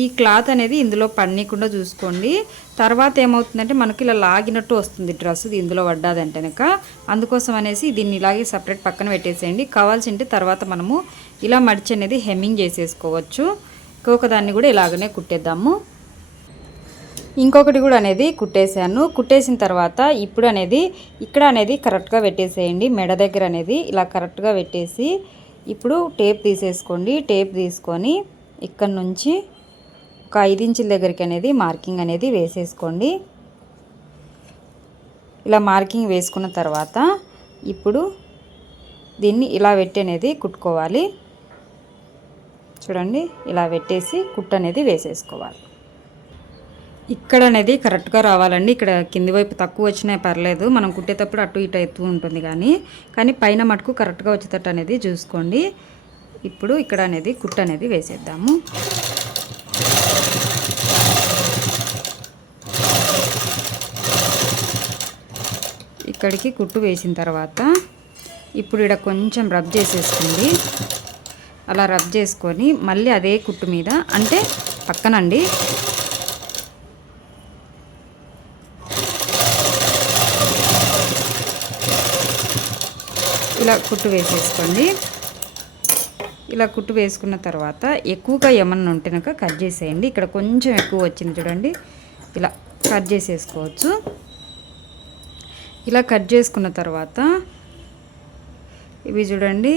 ఈ క్లాత్ అనేది ఇందులో పడనీయకుండా చూసుకోండి. తర్వాత ఏమవుతుందంటే మనకి ఇలా లాగినట్టు వస్తుంది డ్రెస్ ఇందులో పడ్డాదంటే కనుక. అందుకోసం అనేసి దీన్ని ఇలాగే సపరేట్ పక్కన పెట్టేసేయండి. కావాల్సింటే తర్వాత మనము ఇలా మడిచి అనేది హెమ్మింగ్ చేసేసుకోవచ్చు. ఇంకొక దాన్ని కూడా ఇలాగనే కుట్టేద్దాము. ఇంకొకటి కూడా అనేది కుట్టేసాను. కుట్టేసిన తర్వాత ఇప్పుడు అనేది ఇక్కడ అనేది కరెక్ట్గా పెట్టేసేయండి. మెడ దగ్గర అనేది ఇలా కరెక్ట్గా పెట్టేసి ఇప్పుడు టేప్ తీసేసుకోండి. టేప్ తీసుకొని ఇక్కడ నుంచి ఒక 5 ఇంచుల దగ్గరికి అనేది మార్కింగ్ అనేది వేసేసుకోండి. ఇలా మార్కింగ్ వేసుకున్న తర్వాత ఇప్పుడు దీన్ని ఇలా పెట్టి అనేది కుట్టుకోవాలి. చూడండి ఇలా పెట్టేసి కుట్టు అనేది వేసేసుకోవాలి. ఇక్కడ అనేది కరెక్ట్గా రావాలండి. ఇక్కడ కింది వైపు తక్కువ వచ్చినా పర్లేదు, మనం కుట్టేటప్పుడు అటు ఇటు అవుతూ ఉంటుంది. కానీ పైన మటుకు కరెక్ట్గా వచ్చేటట్టు అనేది చూసుకోండి. ఇప్పుడు ఇక్కడ అనేది కుట్టు అనేది వేసేద్దాము. ఇక్కడికి కుట్టు వేసిన తర్వాత ఇప్పుడు ఇక్కడ కొంచెం రబ్ చేసేసుకోండి. అలా రబ్ చేసుకొని మళ్ళీ అదే కుట్టు మీద అంటే పక్కనండి ఇలా కుట్టు వేసేసుకోండి. ఇలా కుట్టు వేసుకున్న తర్వాత ఎక్కువగా ఏమన్నా ఉంటే కనుక కట్ చేసేయండి. ఇక్కడ కొంచెం ఎక్కువ వచ్చింది చూడండి, ఇలా కట్ చేసేసుకోవచ్చు. ఇలా కట్ చేసుకున్న తర్వాత ఇవి చూడండి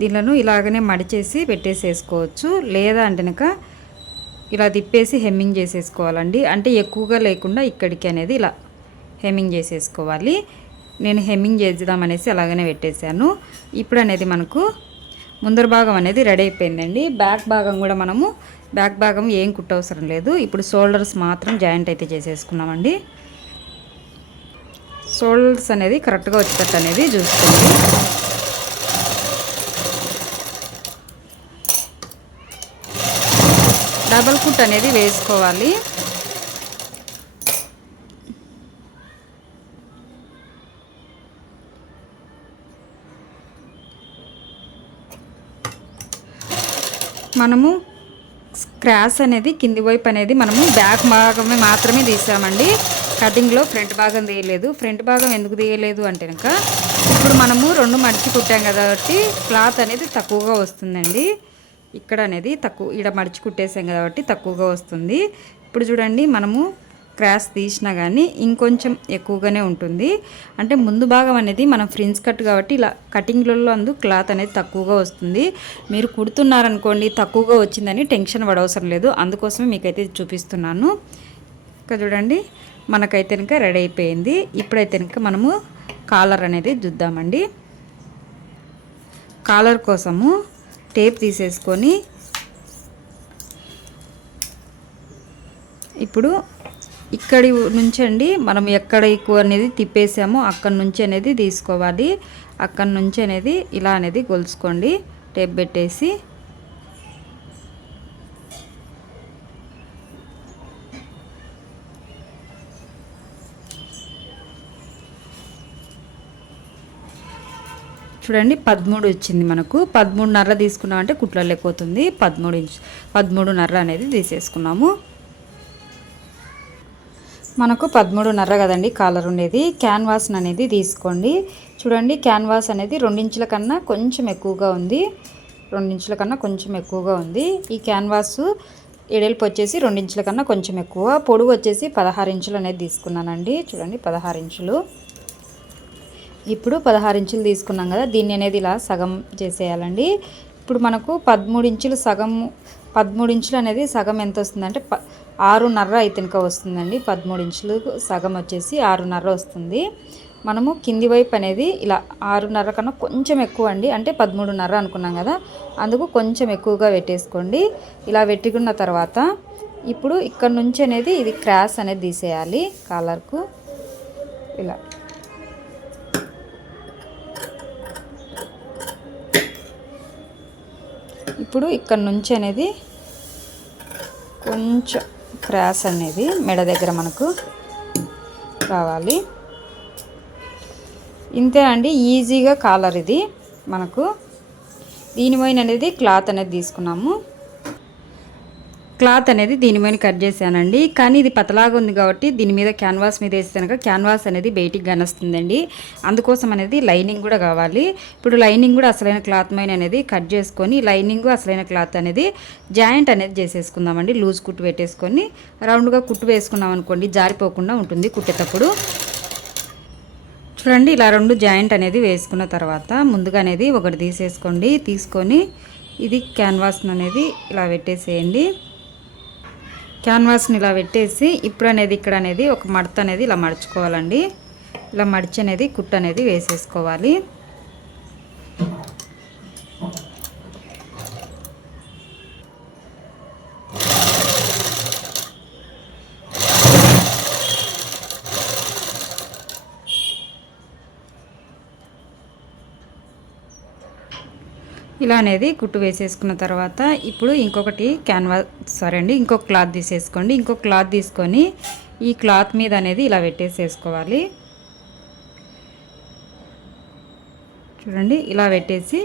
దీనిలను ఇలాగనే మడిచేసి పెట్టేసేసుకోవచ్చు. లేదా అంటే కనుక ఇలా తిప్పేసి హెమ్మింగ్ చేసేసుకోవాలండి. అంటే ఎక్కువగా లేకుండా ఇక్కడికి అనేది ఇలా హెమ్మింగ్ చేసేసుకోవాలి. నేను హెమ్మింగ్ చేద్దామనేసి అలాగనే పెట్టేశాను. ఇప్పుడు అనేది మనకు ముందర భాగం అనేది రెడీ అయిపోయిందండి. బ్యాక్ భాగం కూడా మనము బ్యాక్ భాగం ఏం కుట్టవసరం లేదు. ఇప్పుడు షోల్డర్స్ మాత్రం జాయింట్ అయితే చేసేసుకున్నామండి. షోల్డర్స్ అనేది కరెక్ట్గా వచ్చేటట్టు అనేది చూసుకోండి. డబల్ కుట్ అనేది వేసుకోవాలి. మనము క్రాస్ అనేది కింది వైపు అనేది మనము బ్యాక్ భాగమే మాత్రమే తీసామండి. కటింగ్లో ఫ్రంట్ భాగం తీయలేదు. ఫ్రంట్ భాగం ఎందుకు తీయలేదు అంటే కనుక ఇప్పుడు మనము 2 మడిచి కుట్టాం కాబట్టి క్లాత్ అనేది తక్కువగా వస్తుందండి. ఇక్కడ అనేది ఇక్కడ మడిచి కుట్టేసాం కాబట్టి తక్కువగా వస్తుంది. ఇప్పుడు చూడండి మనము క్రాస్ తీసినా కానీ ఇంకొంచెం ఎక్కువగానే ఉంటుంది. అంటే ముందు భాగం అనేది మనం ఫ్రిన్స్ కట్ కాబట్టి ఇలా కటింగ్లలో అందు క్లాత్ అనేది తక్కువగా వస్తుంది. మీరు కుడుతున్నారనుకోండి తక్కువగా వచ్చిందని టెన్షన్ పడవసరం లేదు. అందుకోసమే మీకైతే చూపిస్తున్నాను. ఇంకా చూడండి మనకైతే కనుక రెడీ అయిపోయింది. ఇప్పుడైతే కనుక మనము కాలర్ అనేది చూద్దామండి. కాలర్ కోసము టేప్ తీసేసుకొని ఇప్పుడు ఇక్కడి నుంచి అండి మనం ఎక్కడ ఎక్కువ అనేది తిప్పేసామో అక్కడి నుంచి అనేది తీసుకోవాలి. అక్కడి నుంచి అనేది ఇలా అనేది గొలుసుకోండి టేప్ పెట్టేసి. చూడండి 13 వచ్చింది మనకు. 13.5 తీసుకున్నామంటే కుట్లలో లేకపోతుంది. 13.5 అనేది తీసేసుకున్నాము. మనకు 13.5 కదండి కాలర్ ఉండేది. క్యాన్వాస్ అనేది తీసుకోండి. చూడండి క్యాన్వాస్ అనేది 2 ఇంచుల కన్నా కొంచెం ఎక్కువగా ఉంది. 2 ఇంచుల కన్నా కొంచెం ఎక్కువగా ఉంది. ఈ క్యాన్వాస్ ఎడల్పు వచ్చేసి 2 ఇంచుల కన్నా కొంచెం ఎక్కువ, పొడవు వచ్చేసి 16 ఇంచులు అనేది తీసుకున్నానండి. చూడండి 16 ఇంచులు. ఇప్పుడు 16 ఇంచులు తీసుకున్నాం కదా, దీన్ని అనేది ఇలా సగం చేసేయాలండి. ఇప్పుడు మనకు 13 ఇంచులు సగం, 13 ఇంచులు అనేది సగం ఎంత వస్తుందంటే 6.5 అయితే ఇంకా వస్తుందండి. 13 ఇంచులు సగం వచ్చేసి 6.5 వస్తుంది. మనము కింది వైపు అనేది ఇలా 6.5 కన్నా కొంచెం ఎక్కువ అండి, అంటే 13.5 అనుకున్నాం కదా, అందుకు కొంచెం ఎక్కువగా పెట్టేసుకోండి. ఇలా పెట్టుకున్న తర్వాత ఇప్పుడు ఇక్కడ నుంచి అనేది ఇది క్రాస్ అనేది తీసేయాలి కాలర్కు. ఇలా ఇప్పుడు ఇక్కడ నుంచి అనేది కొంచెం క్రాస్ అనేది మెడ దగ్గర మనకు రావాలి. ఇంతే అండి, ఈజీగా కాలర్ ఇది మనకు. దీనిపైన అనేది క్లాత్ అనేది తీసుకున్నాము. క్లాత్ అనేది దీని మీద కట్ చేశానండి. కానీ ఇది పతలాగా ఉంది కాబట్టి దీని మీద క్యాన్వాస్ మీద వేస్తే కనుక క్యాన్వాస్ అనేది బయటికి కనొస్తుందండి. అందుకోసం అనేది లైనింగ్ కూడా కావాలి. ఇప్పుడు లైనింగ్ కూడా అసలైన క్లాత్ మీద అనేది కట్ చేసుకొని లైనింగ్ అసలైన క్లాత్ అనేది జాయింట్ అనేది చేసేసుకుందామండి. లూజ్ కుట్టు పెట్టేసుకొని రౌండ్గా కుట్టు వేసుకున్నాం అనుకోండి, జారిపోకుండా ఉంటుంది కుట్టేటప్పుడు. చూడండి ఇలా 2 జాయింట్ అనేది వేసుకున్న తర్వాత ముందుగా అనేది ఒకటి తీసేసుకోండి. తీసుకొని ఇది క్యాన్వాస్ని అనేది ఇలా పెట్టేసేయండి. క్యాన్వాస్ని ఇలా పెట్టేసి ఇప్పుడు అనేది ఇక్కడ అనేది ఒక మడత అనేది ఇలా మడుచుకోవాలండి. ఇలా మడిచి అనేది కుట్టు అనేది వేసేసుకోవాలి. ఇలా అనేది కుట్టు వేసేసుకున్న తర్వాత ఇప్పుడు ఇంకొకటి ఇంకొక క్లాత్ తీసేసుకోండి. ఇంకొక క్లాత్ తీసుకొని ఈ క్లాత్ మీద అనేది ఇలా పెట్టేసేసుకోవాలి. చూడండి ఇలా పెట్టేసి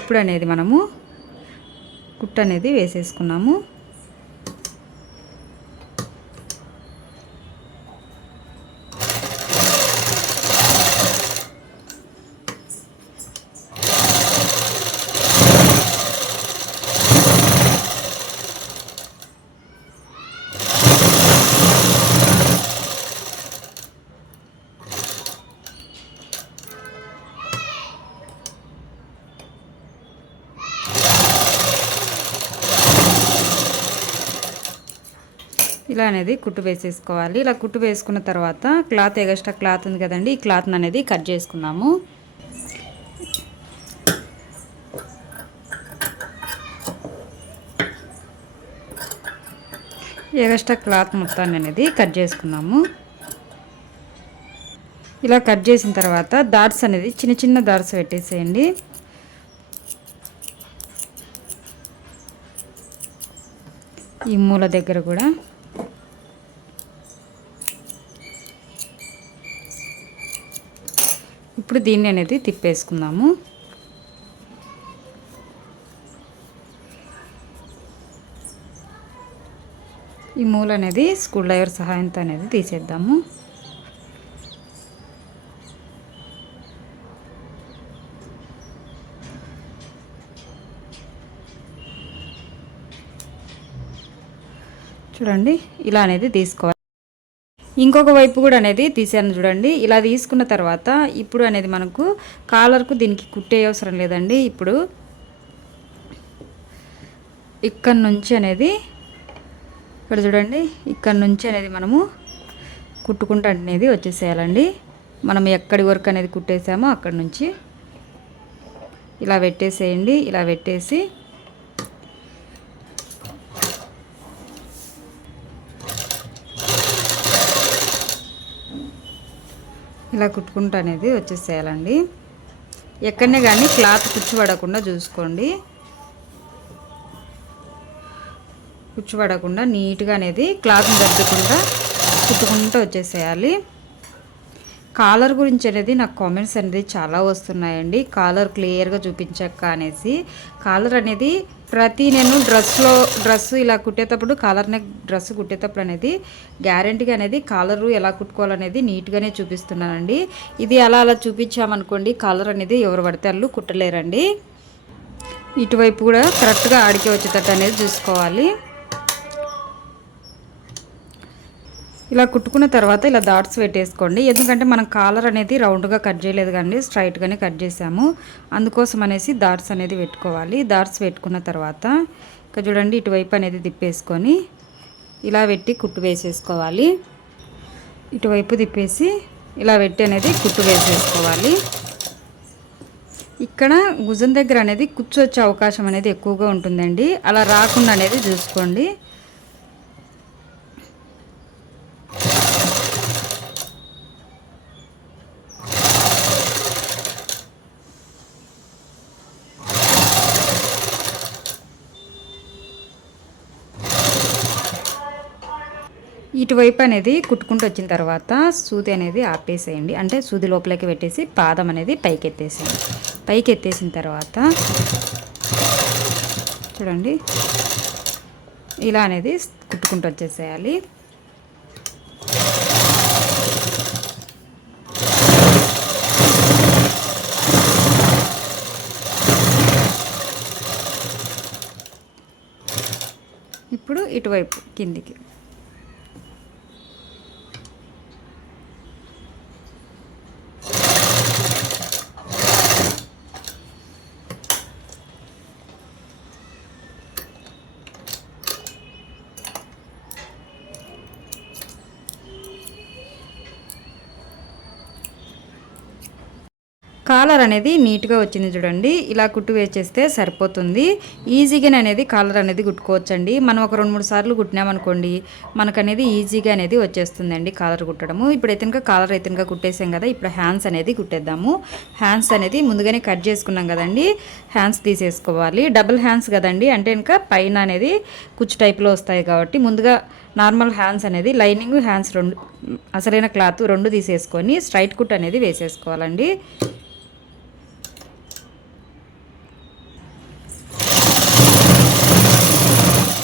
ఇప్పుడు అనేది మనము కుట్టు అనేది వేసేసుకున్నాము. ఇలా అనేది కుట్టు వేసేసుకోవాలి. ఇలా కుట్టు వేసుకున్న తర్వాత క్లాత్ ఎగస్ట్రా క్లాత్ ఉంది కదండి, ఈ క్లాత్ అనేది కట్ చేసుకున్నాము. ఎగస్ట్రా క్లాత్ మొత్తాన్ని అనేది కట్ చేసుకున్నాము. ఇలా కట్ చేసిన తర్వాత డాట్స్ అనేది చిన్న చిన్న డాట్స్ పెట్టేసేయండి. ఈ మూల దగ్గర కూడా ఇప్పుడు దీన్ని అనేది తిప్పేసుకుందాము. ఈ మూల అనేది స్క్రూ డ్రైవర్ సహాయంతో అనేది తీసేద్దాము. చూడండి ఇలా అనేది తీసుకోవాలి. ఇంకొక వైపు కూడా అనేది తీసాను చూడండి. ఇలా తీసుకున్న తర్వాత ఇప్పుడు అనేది మనకు కాలర్కు దీనికి కుట్టే అవసరం లేదండి. ఇప్పుడు ఇక్కడ నుంచి అనేది ఇక్కడ చూడండి, ఇక్కడ నుంచి అనేది మనము కుట్టుకుంటూ అనేది వచ్చేసేయాలండి. మనం ఎక్కడి వరకు అనేది కుట్టేసామో అక్కడి నుంచి ఇలా పెట్టేసేయండి. ఇలా పెట్టేసి ఇలా కుట్టుకుంటూ అనేది వచ్చేసేయాలండి. ఎక్కడనే కానీ క్లాత్ కుచ్చుపడకుండా చూసుకోండి. కుచ్చుపడకుండా నీట్గా అనేది క్లాత్ని దద్దకుండా కుట్టుకుంటూ వచ్చేసేయాలి. కాలర్ గురించి అనేది నాకు కామెంట్స్ అనేది చాలా వస్తున్నాయండి. కాలర్ క్లియర్గా చూపించక్క అనేసి. కాలర్ అనేది నేను డ్రెస్ ఇలా కుట్టేటప్పుడు కాలర్ నెక్ డ్రెస్ కుట్టేటప్పుడు అనేది గ్యారెంటీగా అనేది కాలరు ఎలా కుట్టుకోవాలనేది నీట్గానే చూపిస్తున్నానండి. ఇది అలా చూపించామనుకోండి కాలర్ అనేది ఎవరు పడితే వాళ్ళు కుట్టలేరండి. ఇటువైపు కూడా కరెక్ట్గా ఆడికి వచ్చేటట్టు అనేది చూసుకోవాలి. ఇలా కుట్టుకున్న తర్వాత ఇలా డాట్స్ పెట్టేసుకోండి. ఎందుకంటే మనం కాలర్ అనేది రౌండ్గా కట్ చేయలేదు కానీ స్ట్రైట్గానే కట్ చేసాము. అందుకోసం అనేసి డాట్స్ అనేది పెట్టుకోవాలి. డాట్స్ పెట్టుకున్న తర్వాత ఇక చూడండి ఇటువైపు అనేది తిప్పేసుకొని ఇలా పెట్టి కుట్టు వేసేసుకోవాలి. ఇటువైపు తిప్పేసి ఇలా పెట్టి అనేది కుట్టు వేసేసుకోవాలి. ఇక్కడ భుజం దగ్గర అనేది కుచ్చొచ్చే అవకాశం అనేది ఎక్కువగా ఉంటుందండి. అలా రాకుండా అనేది చూసుకోండి. ఇటువైపు అనేది కుట్టుకుంటూ వచ్చిన తర్వాత సూది అనేది ఆపేసేయండి. అంటే సూది లోపలికి పెట్టేసి పాదం అనేది పైకి ఎత్తేసేయండి. పైకి ఎత్తేసిన తర్వాత చూడండి ఇలా అనేది కుట్టుకుంటూ వచ్చేసేయాలి. ఇప్పుడు ఇటువైపు కిందికి కాలర్ అనేది నీట్గా వచ్చింది చూడండి. ఇలా కుట్టు వేసేస్తే సరిపోతుంది. ఈజీగానే అనేది కాలర్ అనేది కుట్టుకోవచ్చండి. మనం ఒక 2-3 సార్లు కుట్టినామనుకోండి మనకు అనేది ఈజీగా అనేది వచ్చేస్తుందండి కాలర్ కుట్టడము. ఇప్పుడైతే ఇంకా కాలర్ అయితే ఇంకా కుట్టేసాం కదా. ఇప్పుడు హ్యాండ్స్ అనేది కుట్టేద్దాము. హ్యాండ్స్ అనేది ముందుగానే కట్ చేసుకున్నాం కదండి. హ్యాండ్స్ తీసేసుకోవాలి. డబుల్ హ్యాండ్స్ కదండి, అంటే ఇంకా పైన అనేది కుచ్చు టైప్లో వస్తాయి కాబట్టి ముందుగా నార్మల్ హ్యాండ్స్ అనేది లైనింగ్ హ్యాండ్స్ రెండు అసలైన క్లాత్ రెండు తీసేసుకొని స్ట్రైట్ కుట్ అనేది వేసేసుకోవాలండి.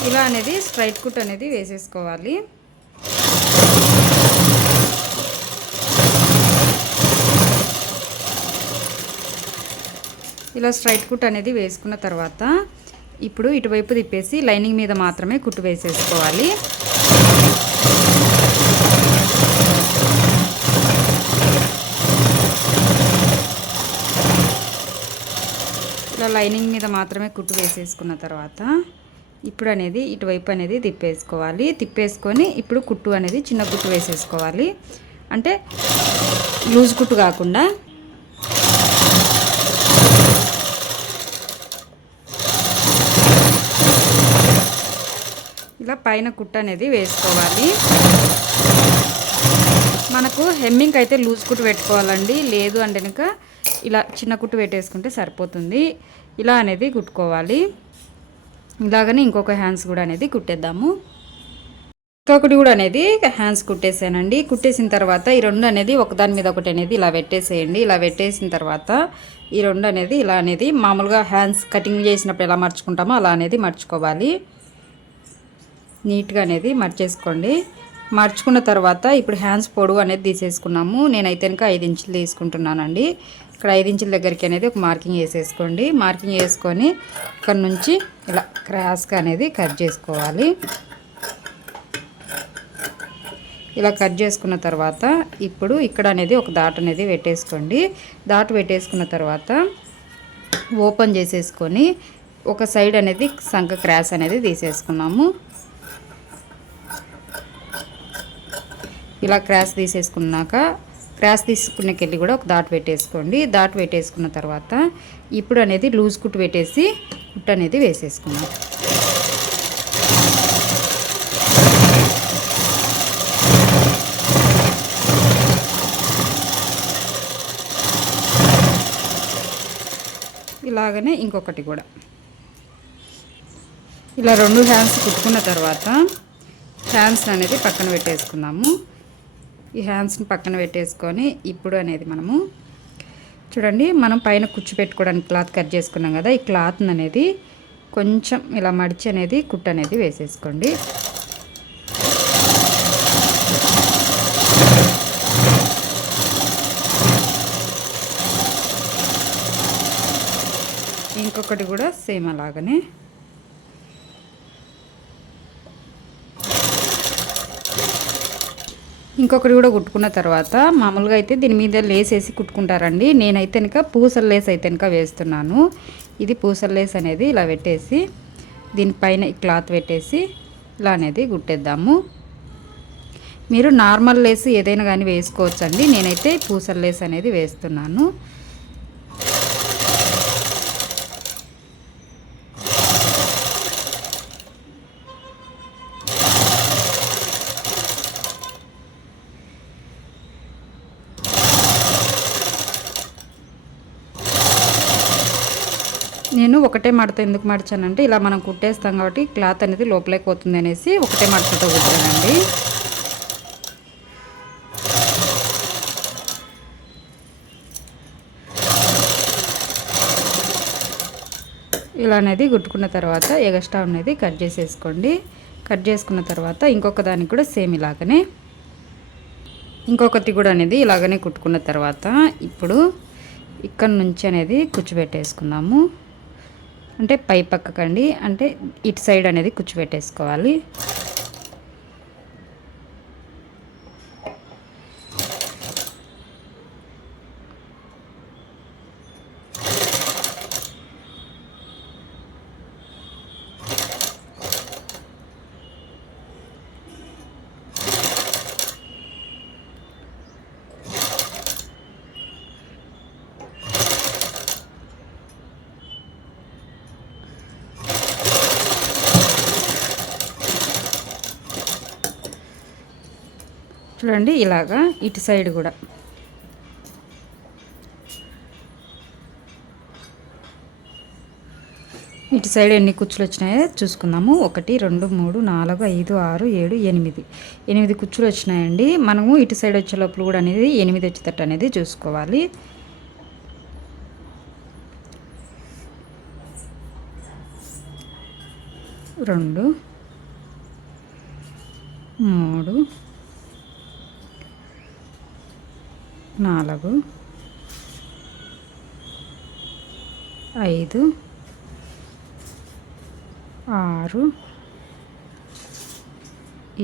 ఇలా అనేది స్ట్రైట్ కుట్ అనేది వేసేసుకోవాలి. ఇలా స్ట్రైట్ కుట్ అనేది వేసుకున్న తర్వాత ఇప్పుడు ఇటువైపు తిప్పేసి లైనింగ్ మీద మాత్రమే కుట్టు వేసేసుకోవాలి. ఇలా లైనింగ్ మీద మాత్రమే కుట్టు వేసేసుకున్న తర్వాత ఇప్పుడు అనేది ఇటువైపు అనేది తిప్పేసుకోవాలి. తిప్పేసుకొని ఇప్పుడు కుట్టు అనేది చిన్న కుట్టు వేసేసుకోవాలి. అంటే లూజ్ కుట్టు కాకుండా ఇలా పైన కుట్టు అనేది వేసుకోవాలి. మనకు హెమ్మింగ్ అయితే లూజ్ కుట్టు పెట్టుకోవాలండి. లేదు అంటే కనుక ఇలా చిన్న కుట్టు పెట్టేసుకుంటే సరిపోతుంది. ఇలా అనేది కుట్టుకోవాలి. ఇలాగనే ఇంకొక హ్యాండ్స్ కూడా అనేది కుట్టేద్దాము. ఇంకొకటి కూడా అనేది హ్యాండ్స్ కుట్టేసానండి. కుట్టేసిన తర్వాత ఈ రెండు అనేది ఒకదాని మీద ఒకటి అనేది ఇలా పెట్టేసేయండి. ఇలా పెట్టేసిన తర్వాత ఈ రెండు అనేది ఇలా అనేది మామూలుగా హ్యాండ్స్ కటింగ్ చేసినప్పుడు ఎలా మర్చుకుంటామో అలా అనేది మర్చుకోవాలి. నీట్గా అనేది మర్చేసుకోండి. మర్చుకున్న తర్వాత ఇప్పుడు హ్యాండ్స్ పొడవు అనేది తీసేసుకున్నాము. నేనైతే ఇంకా 5 ఇంచులు తీసుకుంటున్నానండి. ఇక్కడ 5 ఇంచుల దగ్గరికి అనేది ఒక మార్కింగ్ వేసేసుకోండి. మార్కింగ్ వేసుకొని ఇక్కడ నుంచి ఇలా క్రాస్గా అనేది కట్ చేసుకోవాలి. ఇలా కట్ చేసుకున్న తర్వాత ఇప్పుడు ఇక్కడ అనేది ఒక డాట్ అనేది పెట్టేసుకోండి. డాట్ పెట్టేసుకున్న తర్వాత ఓపెన్ చేసేసుకొని ఒక సైడ్ అనేది సంక క్రాస్ అనేది తీసేసుకున్నాము. ఇలా క్రాస్ తీసేసుకున్నాక క్రాస్ తీసుకునేకెళ్ళి కూడా ఒక డాట్ పెట్టేసుకోండి. డాట్ పెట్టేసుకున్న తర్వాత ఇప్పుడు అనేది లూజ్ కుట్టు పెట్టేసి కుట్టు అనేది వేసేసుకున్నాం. ఇలాగనే ఇంకొకటి కూడా ఇలా 2 హ్యాండ్స్ కుట్టుకున్న తర్వాత హ్యాండ్స్ అనేది పక్కన పెట్టేసుకున్నాము. ఈ హ్యాండ్స్ని పక్కన పెట్టేసుకొని ఇప్పుడు అనేది మనము చూడండి, మనం పైన కుచ్చు పెట్టుకోవడానికి క్లాత్ కట్ చేసుకున్నాం కదా, ఈ క్లాత్ అనేది కొంచెం ఇలా మడిచి అనేది కుట్టు అనేది వేసేసుకోండి. ఇంకొకటి కూడా సేమ్ అలాగనే ఇంకొకటి కూడా కుట్టుకున్న తర్వాత మామూలుగా అయితే దీని మీద లేస్ వేసి కుట్టుకుంటారండి. నేనైతే కనుక పూసల లేస్ అయితే కనుక వేస్తున్నాను. ఇది పూసల లేస్ అనేది ఇలా పెట్టేసి దీనిపైన ఈ క్లాత్ పెట్టేసి ఇలా అనేది కుట్టేద్దాము. మీరు నార్మల్ లేస్ ఏదైనా కానీ వేసుకోవచ్చండి. నేనైతే పూసల లేస్ అనేది వేస్తున్నాను. నేను ఒకటే మడత ఎందుకు మడిచానంటే ఇలా మనం కుట్టేస్తాం కాబట్టి క్లాత్ అనేది లోపలికి పోతుంది అనేసి ఒకటే మడతతో కుట్టానండి. ఇలా అనేది కుట్టుకున్న తర్వాత ఎగస్ట్రా అనేది కట్ చేసేసుకోండి. కట్ చేసుకున్న తర్వాత ఇంకొక దానికి కూడా సేమ్ ఇలాగనే ఇంకొకటి కూడా అనేది ఇలాగనే కుట్టుకున్న తర్వాత ఇప్పుడు ఇక్కడ నుంచి అనేది కుచ్చిపెట్టేసుకుందాము. అంటే పై పక్కకండి, అంటే ఇటు సైడ్ అనేది కుచ్చిపెట్టేసుకోవాలి. చూడండి ఇలాగా ఇటు సైడ్ కూడా ఇటు సైడ్ ఎన్ని కుచ్చులు వచ్చినాయో చూసుకుందాము. 1 2 3 4 5 6 7 8 కుచ్చులు వచ్చినాయండి. మనము ఇటు సైడ్ వచ్చే లోపల కూడా అనేది 8 వచ్చేటట్టు అనేది చూసుకోవాలి. రెండు 3 4 5 6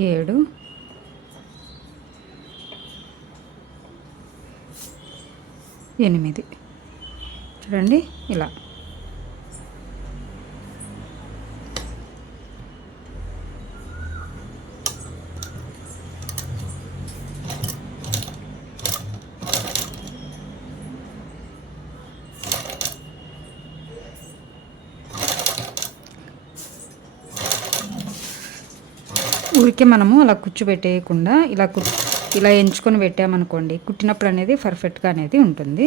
7 8 చూడండి ఇలా. ఊరికే మనము అలా కుచ్చుపెట్టేయకుండా ఇలా ఎంచుకొని పెట్టామనుకోండి, కుట్టినప్పుడు అనేది పర్ఫెక్ట్గా అనేది ఉంటుంది.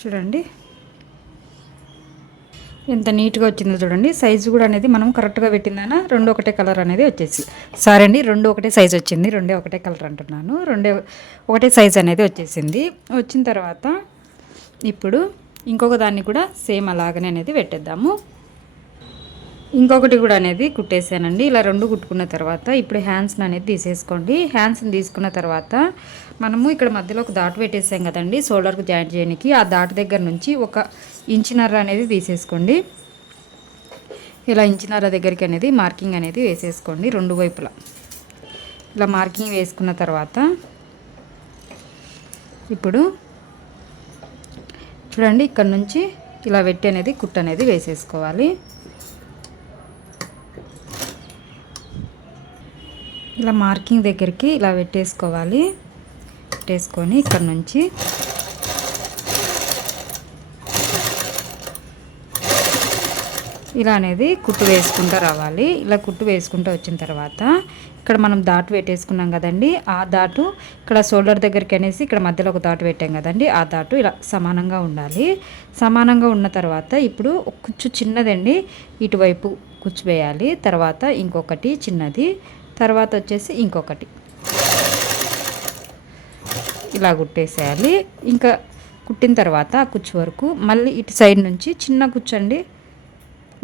చూడండి ఎంత నీట్గా వచ్చిందో చూడండి. సైజు కూడా అనేది మనం కరెక్ట్గా పెట్టిందనా రెండు ఒకటే కలర్ అనేది వచ్చేసి, సరే అండి రెండు ఒకటే సైజ్ వచ్చింది, రెండే ఒకటే కలర్ అంటున్నాను, రెండే ఒకటే సైజ్ అనేది వచ్చేసింది. వచ్చిన తర్వాత ఇప్పుడు ఇంకొక దాన్ని కూడా సేమ్ అలాగనే అనేది పెట్టేద్దాము. ఇంకొకటి కూడా అనేది కుట్టేసానండి. ఇలా రెండు కుట్టుకున్న తర్వాత ఇప్పుడు హ్యాండ్స్ని అనేది తీసేసుకోండి. హ్యాండ్స్ని తీసుకున్న తర్వాత మనము ఇక్కడ మధ్యలో ఒక దాటు పెట్టేసాం కదండి షోల్డర్కి జాయింట్ చేయడానికి, ఆ దాటు దగ్గర నుంచి 1 ఇంచున్నర అనేది తీసేసుకోండి. ఇలా ఇంచున్నర దగ్గరికి అనేది మార్కింగ్ అనేది వేసేసుకోండి. రెండు వైపులా ఇలా మార్కింగ్ వేసుకున్న తర్వాత ఇప్పుడు చూడండి ఇక్కడ నుంచి ఇలా పెట్టి అనేది కుట్టు అనేది వేసేసుకోవాలి. ఇలా మార్కింగ్ దగ్గరికి ఇలా పెట్టేసుకోవాలి. పెట్టేసుకొని ఇక్కడ నుంచి ఇలా అనేది కుట్టు వేసుకుంటూ రావాలి. ఇలా కుట్టు వేసుకుంటూ వచ్చిన తర్వాత ఇక్కడ మనం దాటు పెట్టేసుకున్నాం కదండి, ఆ దాటు ఇక్కడ షోల్డర్ దగ్గరికి అనేసి ఇక్కడ మధ్యలో ఒక దాటు పెట్టాం కదండి, ఆ దాటు ఇలా సమానంగా ఉండాలి. సమానంగా ఉన్న తర్వాత ఇప్పుడు కుచ్చు చిన్నదండి ఇటువైపు కుచ్చు వేయాలి. తర్వాత ఇంకొకటి చిన్నది, తర్వాత వచ్చేసి ఇంకొకటి ఇలా కుట్టేసేయాలి. ఇంకా కుట్టిన తర్వాత ఆ కుచ్చు వరకు మళ్ళీ ఇటు సైడ్ నుంచి చిన్న కుచ్చండి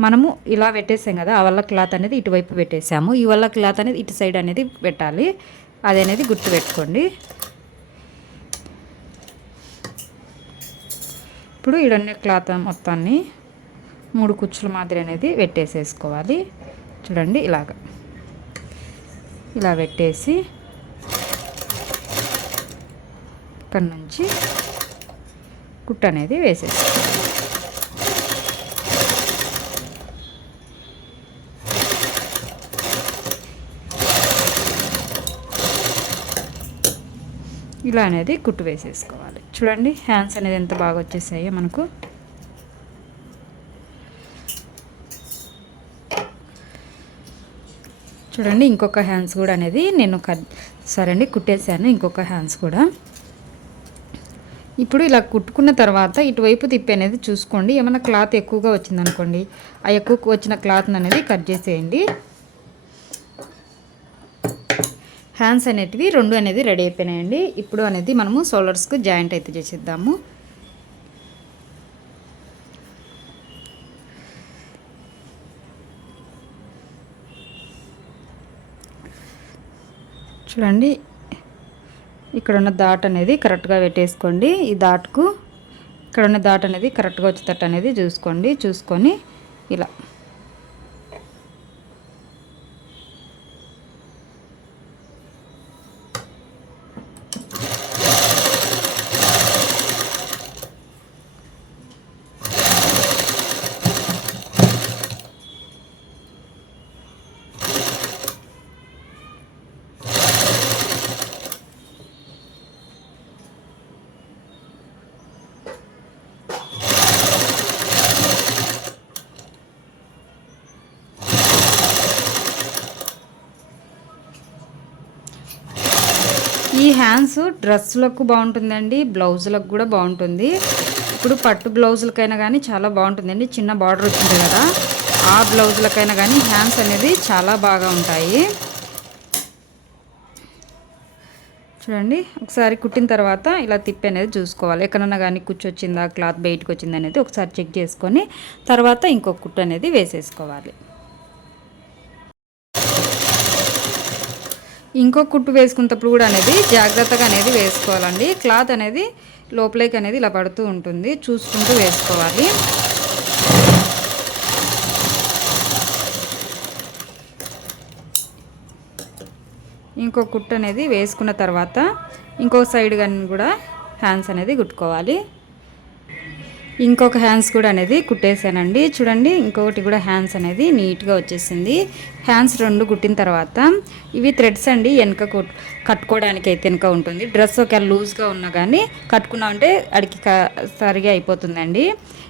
మనము ఇలా పెట్టేసాం కదా, ఆ వల్ల క్లాత్ అనేది ఇటువైపు పెట్టేసాము, ఈ వల్ల క్లాత్ అనేది ఇటు సైడ్ అనేది పెట్టాలి. అది అనేది గుర్తు పెట్టుకోండి. ఇప్పుడు ఇడన్నీ క్లాత్ మొత్తాన్ని 3 కుచ్చుల మాదిరి అనేది పెట్టేసేసుకోవాలి. చూడండి ఇలా పెట్టేసి ఇక్కడ నుంచి కుట్టు అనేది వేసేసుకోవాలి. ఇలా అనేది కుట్టు వేసేసుకోవాలి. చూడండి హ్యాండ్స్ అనేది ఎంత బాగా వచ్చేసాయో మనకు. చూడండి ఇంకొక హ్యాండ్స్ కూడా అనేది నేను సరే అండి కుట్టేసాను, ఇంకొక హ్యాండ్స్ కూడా. ఇప్పుడు ఇలా కుట్టుకున్న తర్వాత ఇటువైపు తిప్పి అనేది చూసుకోండి. ఏమైనా క్లాత్ ఎక్కువగా వచ్చిందనుకోండి, ఆ ఎక్కువ వచ్చిన క్లాత్ అనేది కట్ చేసేయండి. హ్యాండ్స్ అనేటివి 2 అనేది రెడీ అయిపోయినాయండి. ఇప్పుడు అనేది మనము షోల్డర్స్కు జాయింట్ అయితే చేసేద్దాము. చూడండి ఇక్కడ ఉన్న డాట్ అనేది కరెక్ట్గా పెట్టేసుకోండి. ఈ డాట్కు ఇక్కడ ఉన్న డాట్ అనేది కరెక్ట్గా వచ్చేటట్టు అనేది చూసుకొని ఇలా ఈ హ్యాండ్స్ డ్రెస్సులకు బాగుంటుందండి, బ్లౌజులకు కూడా బాగుంటుంది. ఇప్పుడు పట్టు బ్లౌజులకైనా కానీ చాలా బాగుంటుందండి. చిన్న బార్డర్ వచ్చింది కదా, ఆ బ్లౌజులకైనా కానీ హ్యాండ్స్ అనేది చాలా బాగా ఉంటాయి. చూడండి ఒకసారి కుట్టిన తర్వాత ఇలా తిప్పి అనేది చూసుకోవాలి. ఎక్కడన్నా కానీ కుచ్చొచ్చిందా, క్లాత్ బయటకు వచ్చింది అనేది ఒకసారి చెక్ చేసుకొని తర్వాత ఇంకొక కుట్టు అనేది వేసేసుకోవాలి. ఇంకో కుట్టు వేసుకున్నప్పుడు కూడా అనేది జాగ్రత్తగా అనేది వేసుకోవాలండి. క్లాత్ అనేది లోపలికి అనేది ఇలా పడుతూ ఉంటుంది, చూసుకుంటూ వేసుకోవాలి. ఇంకో కుట్టు అనేది వేసుకున్న తర్వాత ఇంకో సైడ్ కానీ కూడా హ్యాండ్స్ అనేది కుట్టుకోవాలి. ఇంకొక హ్యాండ్స్ కూడా అనేది కుట్టేసానండి. చూడండి ఇంకొకటి కూడా హ్యాండ్స్ అనేది నీట్గా వచ్చేసింది. హ్యాండ్స్ 2 కుట్టిన తర్వాత ఇవి థ్రెడ్స్ అండి, వెనక కట్టుకోవడానికి అయితే వెనక ఉంటుంది. డ్రెస్ ఒకవేళ లూజ్గా ఉన్నా కానీ కట్టుకున్నామంటే అడికి సరిగా అయిపోతుందండి.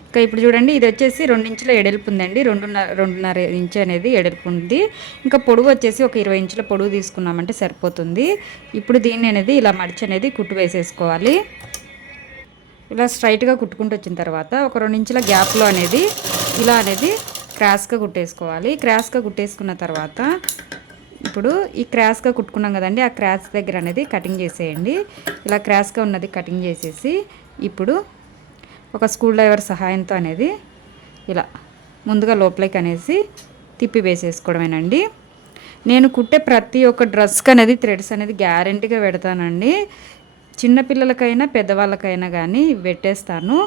ఇంకా ఇప్పుడు చూడండి ఇది వచ్చేసి 2 ఇంచుల ఎడల్పు ఉందండి, 2.5 ఇంచు అనేది ఎడల్పు ఉంది. ఇంకా పొడవు వచ్చేసి ఒక 20 ఇంచుల పొడవు తీసుకున్నామంటే సరిపోతుంది. ఇప్పుడు దీన్ని అనేది ఇలా మడిచి అనేది కుట్టు వేసేసుకోవాలి. ఇలా స్ట్రైట్గా కుట్టుకుంటూ వచ్చిన తర్వాత ఒక 2 ఇంచుల గ్యాప్లో అనేది ఇలా అనేది క్రాస్గా కుట్టేసుకోవాలి. క్రాస్గా కుట్టేసుకున్న తర్వాత ఇప్పుడు ఈ క్రాస్గా కుట్టుకున్నాం కదండి, ఆ క్రాస్ దగ్గర అనేది కటింగ్ చేసేయండి. ఇలా క్రాస్గా ఉన్నది కటింగ్ చేసేసి ఇప్పుడు ఒక స్క్రూ డ్రైవర్ సహాయంతో అనేది ఇలా ముందుగా లోపలికి అనేసి తిప్పి వేసేసుకోవడమేనండి. నేను కుట్టే ప్రతి ఒక్క డ్రెస్కి అనేది థ్రెడ్స్ అనేది గ్యారెంటీగా పెడతానండి. చిన్నపిల్లలకైనా పెద్దవాళ్ళకైనా కానీ పెట్టేస్తాను.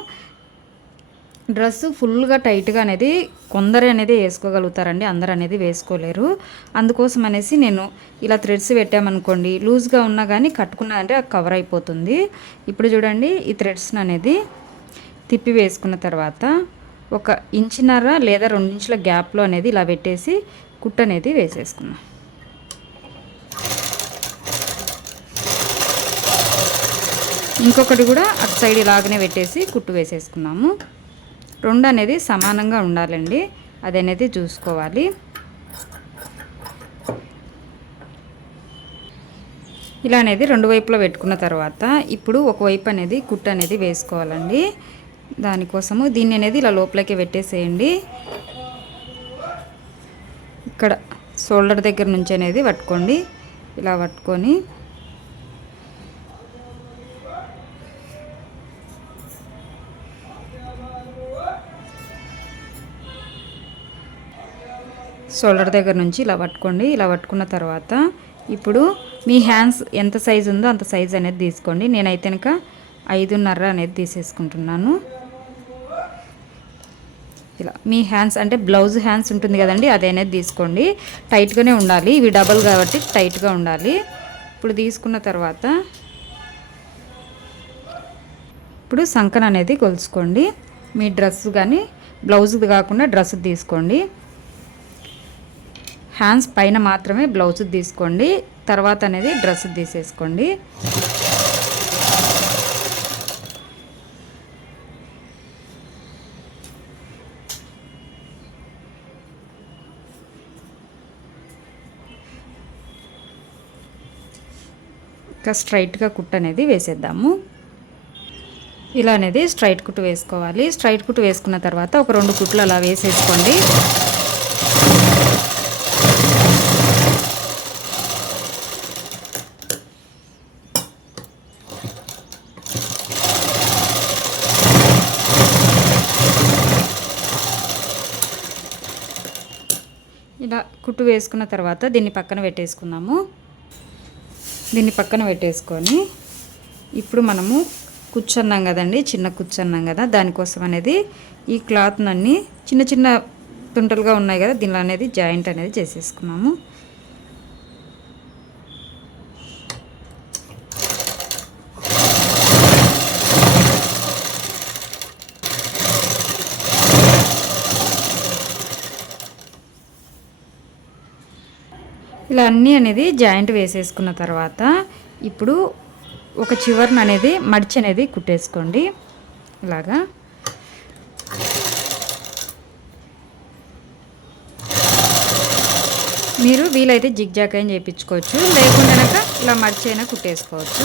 డ్రెస్సు ఫుల్గా టైట్గా అనేది కొందరు అనేది వేసుకోగలుగుతారండి, అందరు అనేది వేసుకోలేరు. అందుకోసం అనేసి నేను ఇలా థ్రెడ్స్ పెట్టామనుకోండి, లూజ్గా ఉన్నా కానీ కట్టుకున్నా అంటే కవర్ అయిపోతుంది. ఇప్పుడు చూడండి ఈ థ్రెడ్స్ అనేది తిప్పి వేసుకున్న తర్వాత ఒక 1.5 ఇంచు లేదా 2 ఇంచుల గ్యాప్లో అనేది ఇలా పెట్టేసి కుట్టు అనేది వేసేసుకున్నాం. ఇంకొకటి కూడా అటు సైడ్ ఇలాగనే పెట్టేసి కుట్టు వేసేసుకున్నాము. 2 అనేది సమానంగా ఉండాలండి, అది అనేది చూసుకోవాలి. ఇలా అనేది 2 వైపులో పెట్టుకున్న తర్వాత ఇప్పుడు ఒకవైపు అనేది కుట్టు అనేది వేసుకోవాలండి. దానికోసము దీన్ని అనేది ఇలా లోపలికి పెట్టేసేయండి. ఇక్కడ షోల్డర్ దగ్గర నుంచి అనేది పట్టుకోండి. ఇలా పట్టుకొని షోల్డర్ దగ్గర నుంచి ఇలా పట్టుకోండి. ఇలా పట్టుకున్న తర్వాత ఇప్పుడు మీ హ్యాండ్స్ ఎంత సైజు ఉందో అంత సైజు అనేది తీసుకోండి. నేనైతే కనుక 5.5 అనేది తీసేసుకుంటున్నాను. ఇలా మీ హ్యాండ్స్ అంటే బ్లౌజ్ హ్యాండ్స్ ఉంటుంది కదండి, అది అనేది తీసుకోండి. టైట్గానే ఉండాలి, ఇవి డబల్ కాబట్టి టైట్గా ఉండాలి. ఇప్పుడు తీసుకున్న తర్వాత ఇప్పుడు సంకన అనేది కొలుచుకోండి. మీ డ్రెస్ కానీ బ్లౌజ్ది కాకుండా డ్రెస్ తీసుకోండి. హ్యాండ్స్ పైన మాత్రమే బ్లౌజ్ తీసుకోండి, తర్వాత అనేది డ్రెస్ తీసేసుకోండి. ఇంకా స్ట్రైట్గా కుట్టు అనేది వేసేద్దాము. ఇలా అనేది స్ట్రైట్ కుట్టు వేసుకోవాలి. స్ట్రైట్ కుట్టు వేసుకున్న తర్వాత ఒక 2 కుట్లు అలా వేసేసుకోండి. ఇలా కుట్టు వేసుకున్న తర్వాత దీన్ని పక్కన పెట్టేసుకుందాము. దీన్ని పక్కన పెట్టేసుకొని ఇప్పుడు మనము కూర్చున్నాం కదండి, చిన్న కూర్చున్నాం కదా, దానికోసం అనేది ఈ క్లాత్ అన్నీ చిన్న చిన్న తుంటలుగా ఉన్నాయి కదా, దీనిలో అనేది జాయింట్ అనేది చేసేసుకున్నాము. ఇలా అన్నీ అనేది జాయింట్ వేసేసుకున్న తర్వాత ఇప్పుడు ఒక చివరన అనేది మడిచి అనేది కుట్టేసుకోండి. ఇలాగా మీరు వీలైతే జిగ్జాగ్ అయినా చేయించుకోవచ్చు, లేకుండా కనుక ఇలా మడిచి అయినా కుట్టేసుకోవచ్చు.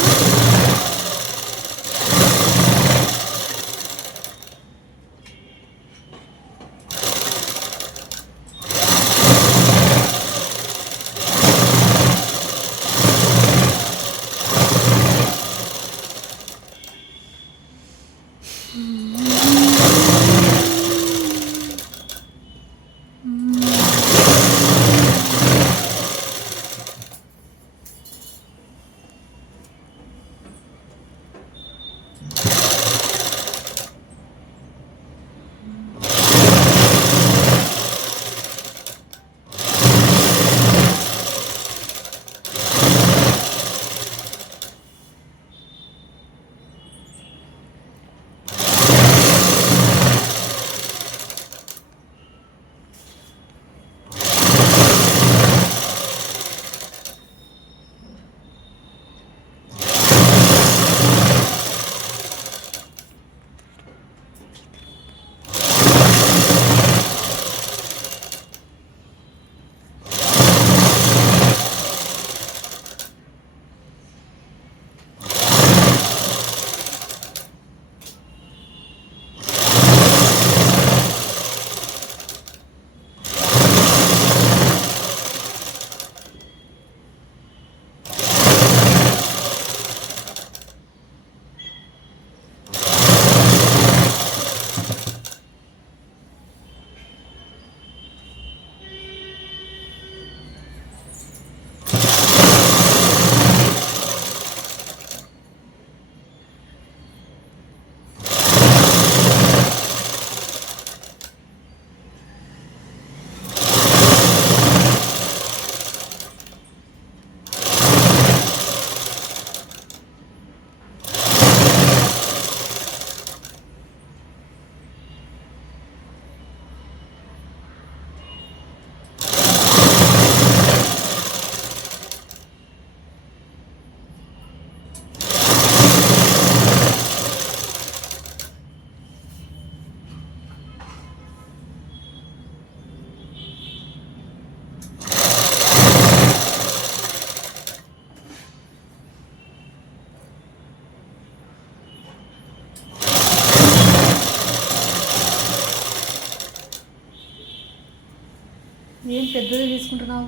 తీసుకుంటున్నావు?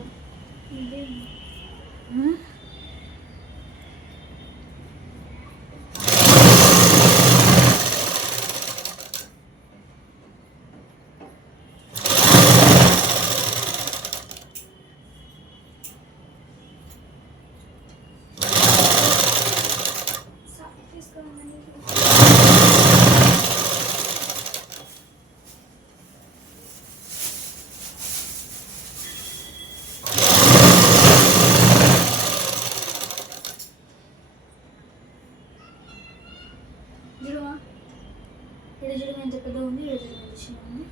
చూడమా, ఇక్కడ చూడమా ఎంత పెద్దగా ఉంది, ఇక్కడ చూడమా ఎంత చిన్నగా ఉంది.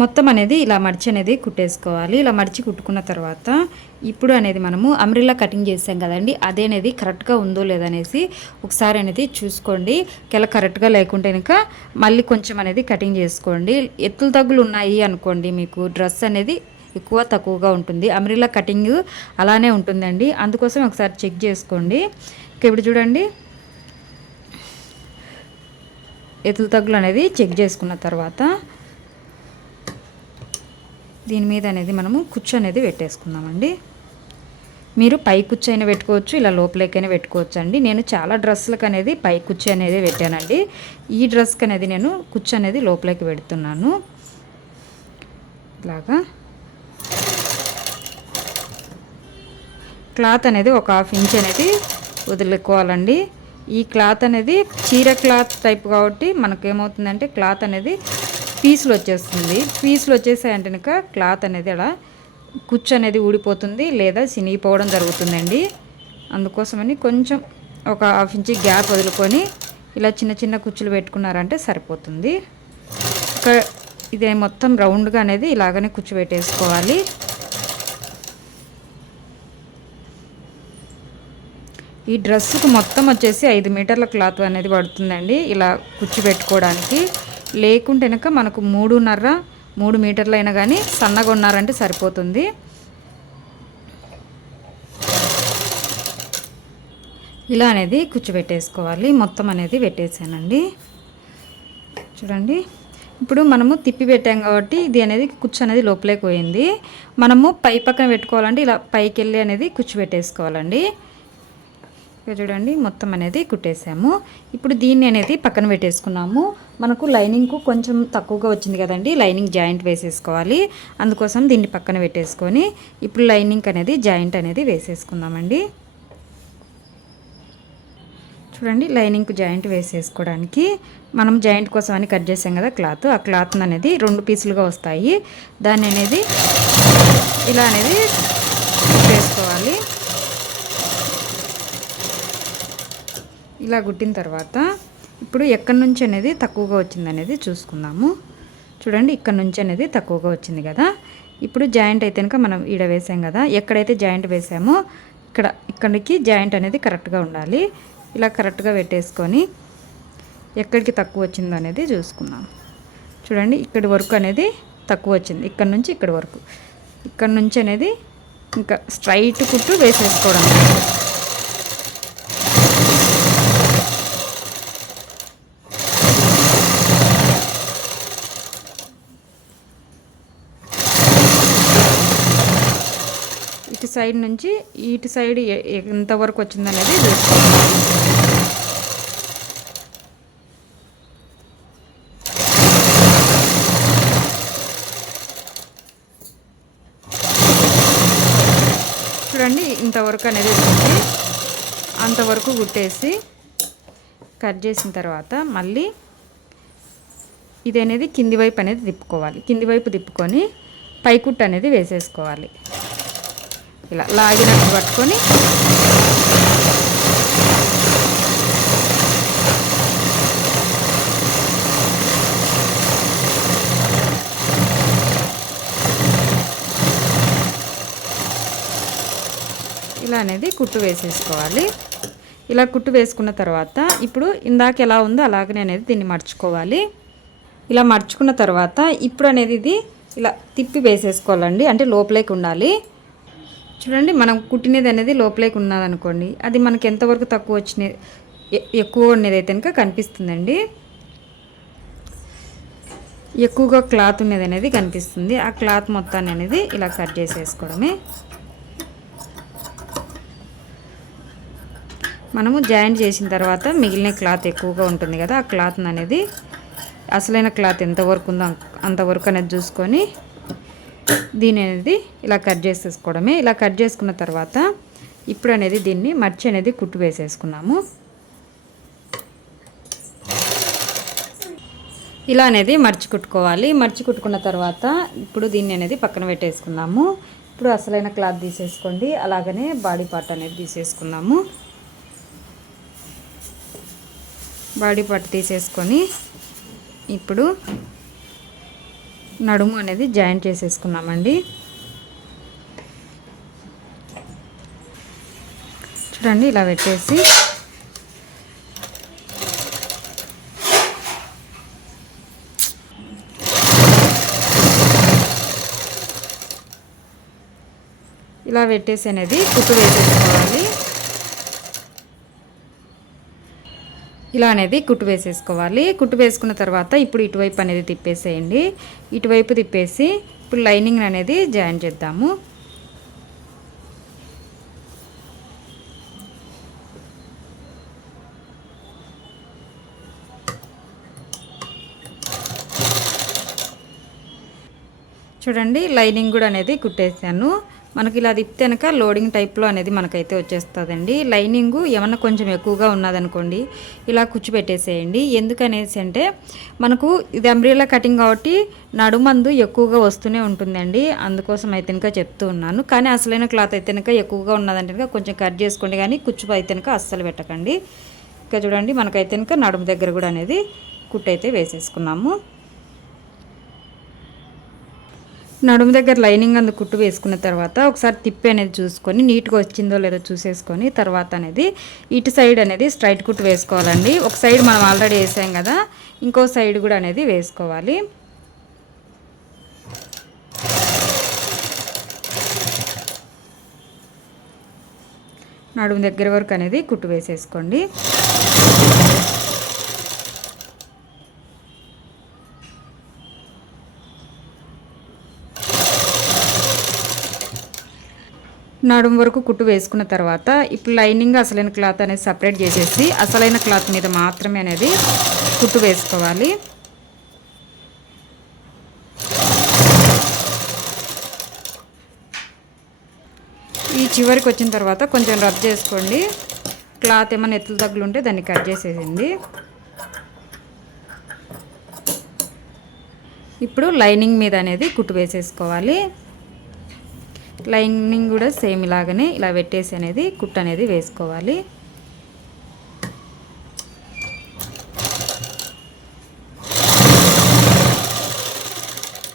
మొత్తం అనేది ఇలా మడిచి అనేది కుట్టేసుకోవాలి. ఇలా మడిచి కుట్టుకున్న తర్వాత ఇప్పుడు అనేది మనము అంబ్రెల్లా కటింగ్ చేసాం కదండి, అదే అనేది కరెక్ట్గా ఉందో లేదనేసి ఒకసారి అనేది చూసుకోండి. కరెక్ట్గా లేకుంటే కనుక మళ్ళీ కొంచెం అనేది కటింగ్ చేసుకోండి. ఎత్తులు తగ్గులు ఉన్నాయి అనుకోండి, మీకు డ్రెస్ అనేది ఎక్కువ తక్కువగా ఉంటుంది. అంబ్రెల్లా కటింగ్ అలానే ఉంటుందండి, అందుకోసం ఒకసారి చెక్ చేసుకోండి. ఇప్పుడు చూడండి, ఎత్తులు తగ్గులు అనేది చెక్ చేసుకున్న తర్వాత దీని మీద అనేది మనము కుచ్చు అనేది పెట్టేసుకుందామండి. మీరు పై కుచ్చు అయినా పెట్టుకోవచ్చు, ఇలా లోపలికైనా పెట్టుకోవచ్చు అండి. నేను చాలా డ్రెస్సులకు అనేది పై కుచ్చు అనేది పెట్టానండి. ఈ డ్రెస్కి అనేది నేను కుచ్చు అనేది లోపలికి పెడుతున్నాను. ఇలాగా క్లాత్ అనేది ఒక 1/2 ఇంచ్ అనేది వదులుకోవాలండి. ఈ క్లాత్ అనేది చీర క్లాత్ టైప్ కాబట్టి మనకేమవుతుందంటే క్లాత్ అనేది పీసులు వచ్చేస్తుంది. పీసులు వచ్చేసాయంటే కనుక క్లాత్ అనేది అలా కుచ్చు అనేది ఊడిపోతుంది లేదా చినిగిపోవడం జరుగుతుందండి. అందుకోసమని కొంచెం ఒక 1/2 ఇంచ్ గ్యాప్ వదులుకొని ఇలా చిన్న చిన్న కుచ్చులు పెట్టుకున్నారంటే సరిపోతుంది. ఇదే మొత్తం రౌండ్గా అనేది ఇలాగనే కుచ్చు పెట్టేసుకోవాలి. ఈ డ్రెస్సుకు మొత్తం వచ్చేసి 5 మీటర్ల క్లాత్ అనేది పడుతుందండి ఇలా కుచ్చు పెట్టుకోవడానికి. లేకుంటే కనుక మనకు 3 మీటర్లు అయినా కానీ సన్నగా ఉన్నారంటే సరిపోతుంది. ఇలా అనేది కుచ్చు పెట్టేసుకోవాలి. మొత్తం అనేది పెట్టేసానండి. చూడండి, ఇప్పుడు మనము తిప్పి పెట్టాం కాబట్టి ఇది అనేది కుచ్చు అనేది లోపలికి పోయింది. మనము పై పక్కన పెట్టుకోవాలంటే ఇలా పైకి వెళ్ళి అనేది కుచ్చు పెట్టేసుకోవాలండి. చూడండి, మొత్తం అనేది కుట్టేసాము. ఇప్పుడు దీన్ని అనేది పక్కన పెట్టేసుకున్నాము. మనకు లైనింగ్కు కొంచెం తక్కువగా వచ్చింది కదండి, లైనింగ్ జాయింట్ వేసేసుకోవాలి. అందుకోసం దీన్ని పక్కన పెట్టేసుకొని ఇప్పుడు లైనింగ్ అనేది జాయింట్ అనేది వేసేసుకుందామండి. చూడండి, లైనింగ్కు జాయింట్ వేసేసుకోవడానికి మనం జాయింట్ కోసం అని కట్ చేసాం కదా క్లాత్, ఆ క్లాత్ అనేది 2 పీసులుగా వస్తాయి. దాన్ని అనేది ఇలా అనేది వేసుకోవాలి. ఇలా కుట్టిన తర్వాత ఇప్పుడు ఎక్కడి నుంచి అనేది తక్కువగా వచ్చింది అనేది చూసుకుందాము. చూడండి, ఇక్కడ నుంచి అనేది తక్కువగా వచ్చింది కదా. ఇప్పుడు జాయింట్ అయితే కనుక మనం ఈడ వేసాం కదా, ఎక్కడైతే జాయింట్ వేసామో ఇక్కడికి జాయింట్ అనేది కరెక్ట్గా ఉండాలి. ఇలా కరెక్ట్గా పెట్టేసుకొని ఎక్కడికి తక్కువ వచ్చిందో అనేది చూసుకుందాం. చూడండి, ఇక్కడి వరకు అనేది తక్కువ వచ్చింది, ఇక్కడ నుంచి ఇక్కడి వరకు. ఇక్కడ నుంచి అనేది ఇంకా స్ట్రైట్ కుట్టు వేసేసుకోవడం. ఇటు సైడ్ నుంచి ఇటు సైడ్ ఎంతవరకు వచ్చిందనేది చూసుకోవాలి. చూడండి, ఇంతవరకు అనేది వచ్చింది. అంతవరకు కుట్టేసి కట్ చేసిన తర్వాత మళ్ళీ ఇది అనేది కింది వైపు అనేది తిప్పుకోవాలి. కింది వైపు తిప్పుకొని పైకుట్టు అనేది వేసేసుకోవాలి. ఇలా లాగినట్టు పట్టుకొని ఇలా అనేది కుట్టు వేసేసుకోవాలి. ఇలా కుట్టు వేసుకున్న తర్వాత ఇప్పుడు ఇందాక ఎలా ఉందో అలాగనే అనేది దీన్ని మర్చుకోవాలి. ఇలా మర్చుకున్న తర్వాత ఇప్పుడు అనేది ఇది ఇలా తిప్పి వేసేసుకోవాలండి, అంటే లోపలికి ఉండాలి. చూడండి, మనం కుట్టినది అనేది లోపలికి ఉన్నదనుకోండి, అది మనకి ఎంతవరకు తక్కువ వచ్చినది ఎక్కువ ఉన్నది అయితే కనుక కనిపిస్తుందండి. ఎక్కువగా క్లాత్ ఉన్నది అనేది కనిపిస్తుంది. ఆ క్లాత్ మొత్తాన్ని అనేది ఇలా కట్ చేసేసుకోవడమే. మనము జాయింట్ చేసిన తర్వాత మిగిలిన క్లాత్ ఎక్కువగా ఉంటుంది కదా, ఆ క్లాత్ అనేది అసలైన క్లాత్ ఎంతవరకు ఉందో అంతవరకు అనేది చూసుకొని దీని అనేది ఇలా కట్ చేసేసుకోవడమే. ఇలా కట్ చేసుకున్న తర్వాత ఇప్పుడు అనేది దీన్ని మర్చి అనేది కుట్టు వేసేసుకున్నాము. ఇలా అనేది మర్చి కుట్టుకోవాలి. మర్చి కుట్టుకున్న తర్వాత ఇప్పుడు దీన్ని అనేది పక్కన పెట్టేసుకున్నాము. ఇప్పుడు అసలైన క్లాత్ తీసేసుకోండి, అలాగనే బాడీ పార్ట్ అనేది తీసేసుకున్నాము. బాడీ పార్ట్ తీసేసుకొని ఇప్పుడు నడుము అనేది జాయింట్ చేసేసుకున్నామండి. చూడండి, ఇలా పెట్టేసి ఇలా పెట్టేసి అనేది కుట్టు వేసేసుకోవాలి. ఇలా అనేది కుట్టు వేసేసుకోవాలి. కుట్టు వేసుకున్న తర్వాత ఇప్పుడు ఇటువైపు అనేది తిప్పేసేయండి. ఇటువైపు తిప్పేసి ఇప్పుడు లైనింగ్ అనేది జాయిన్ చేద్దాము. చూడండి, లైనింగ్ కూడా అనేది కుట్టేసాను. మనకి ఇలా తిప్పితే కనుక లోడింగ్ టైప్లో అనేది మనకైతే వచ్చేస్తుందండి. లైనింగు ఏమన్నా కొంచెం ఎక్కువగా ఉన్నదనుకోండి, ఇలా కుచ్చు పెట్టేసేయండి. ఎందుకనేసి అంటే మనకు ఇది అంబ్రెల్లా కటింగ్ కాబట్టి నడుమందు ఎక్కువగా వస్తూనే ఉంటుందండి. అందుకోసం అయితే కనుక చెప్తూ ఉన్నాను. కానీ అసలైన క్లాత్ అయితే కనుక ఎక్కువగా ఉన్నదంటే కనుక కొంచెం కట్ చేసుకోండి, కానీ కుచ్చు అయితే కనుక అస్సలు పెట్టకండి. ఇంకా చూడండి, మనకైతే కనుక నడుము దగ్గర కూడా అనేది కుట్టు అయితే వేసేసుకున్నాము. నడుము దగ్గర లైనింగ్ అందు కుట్టు వేసుకున్న తర్వాత ఒకసారి తిప్పి అనేది చూసుకొని నీట్గా వచ్చిందో లేదో చూసేసుకొని తర్వాత అనేది ఇటు సైడ్ అనేది స్ట్రైట్ కుట్టు వేసుకోవాలండి. ఒక సైడ్ మనం ఆల్రెడీ వేసాం కదా, ఇంకో సైడ్ కూడా అనేది వేసుకోవాలి. నడుము దగ్గర వరకు అనేది కుట్టు వేసేసుకోండి. నడుము వరకు కుట్టు వేసుకున్న తర్వాత ఇప్పుడు లైనింగ్ అసలైన క్లాత్ అనేది సపరేట్ చేసేసి అసలైన క్లాత్ మీద మాత్రమే అనేది కుట్టు వేసుకోవాలి. ఈ చివరికి వచ్చిన తర్వాత కొంచెం రబ్ చేసుకోండి. క్లాత్ ఏమైనా ఎత్తులు తగ్గులు ఉంటే దాన్ని కట్ చేసేసింది. ఇప్పుడు లైనింగ్ మీద అనేది కుట్టు వేసేసుకోవాలి. లైనింగ్ కూడా సేమ్ ఇలాగనే ఇలా పెట్టేసి అనేది కుట్టు అనేది వేసుకోవాలి.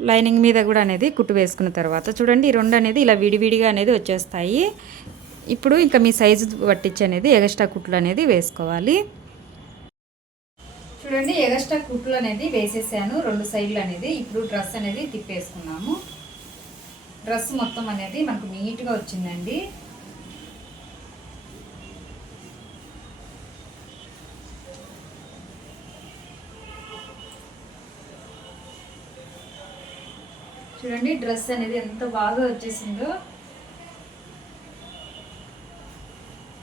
లైనింగ్ మీద కూడా అనేది కుట్టు వేసుకున్న తర్వాత చూడండి, ఈ రెండు అనేది ఇలా విడివిడిగా అనేది వచ్చేస్తాయి. ఇప్పుడు ఇంకా మీ సైజు పట్టించి అనేది ఎగస్ట్రా కుట్లు అనేది వేసుకోవాలి. చూడండి, ఎగస్ట్రా కుట్లు అనేది వేసేసాను రెండు సైడ్లు అనేది. ఇప్పుడు డ్రెస్ అనేది తిప్పేసుకున్నాము. డ్రెస్ మొత్తం అనేది మనకు నీట్గా వచ్చిందండి. చూడండి, డ్రెస్ అనేది ఎంత బాగా వచ్చేసిందో.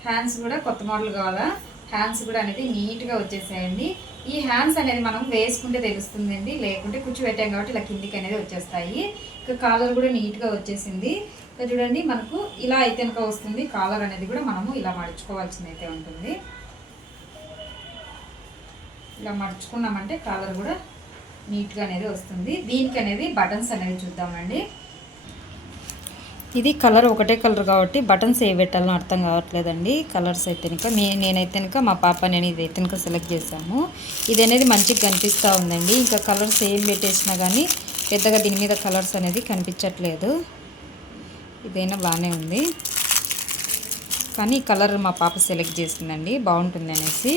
హ్యాండ్స్ కూడా కొత్త మోడల్ కావాలా, హ్యాండ్స్ కూడా అనేది నీట్గా వచ్చేసాయండి. ఈ హ్యాండ్స్ అనేది మనం వేసుకుంటే తెలుస్తుందండి, లేకుంటే కూర్చో పెట్టాం కాబట్టి ఇలా కిందికి అనేది వచ్చేస్తాయి. ఇక కాలర్ కూడా నీట్గా వచ్చేసింది. ఇక చూడండి, మనకు ఇలా అయితే కనుక వస్తుంది. కాలర్ అనేది కూడా మనము ఇలా మడుచుకోవాల్సింది అయితే ఉంటుంది. ఇలా మడుచుకున్నామంటే కాలర్ కూడా నీట్గా అనేది వస్తుంది. దీనికి అనేది బటన్స్ అనేది చూద్దామండి. ఇది కలర్ ఒకటే కలర్ కాబట్టి బటన్స్ ఏ పెట్టాలని అర్థం కావట్లేదండి. కలర్స్ అయితే కనుక నేనైతే కనుక మా పాప నేను ఇది అయితే కనుక సెలెక్ట్ చేశాము. ఇది అనేది మంచిగా కనిపిస్తూ ఉందండి. ఇంకా కలర్స్ ఏం పెట్టేసినా కానీ పెద్దగా దీని మీద కలర్స్ అనేది కనిపించట్లేదు. ఇదైనా బాగానే ఉంది, కానీ ఈ కలర్ మా పాప సెలెక్ట్ చేసిందండి, బాగుంటుంది అనేసి.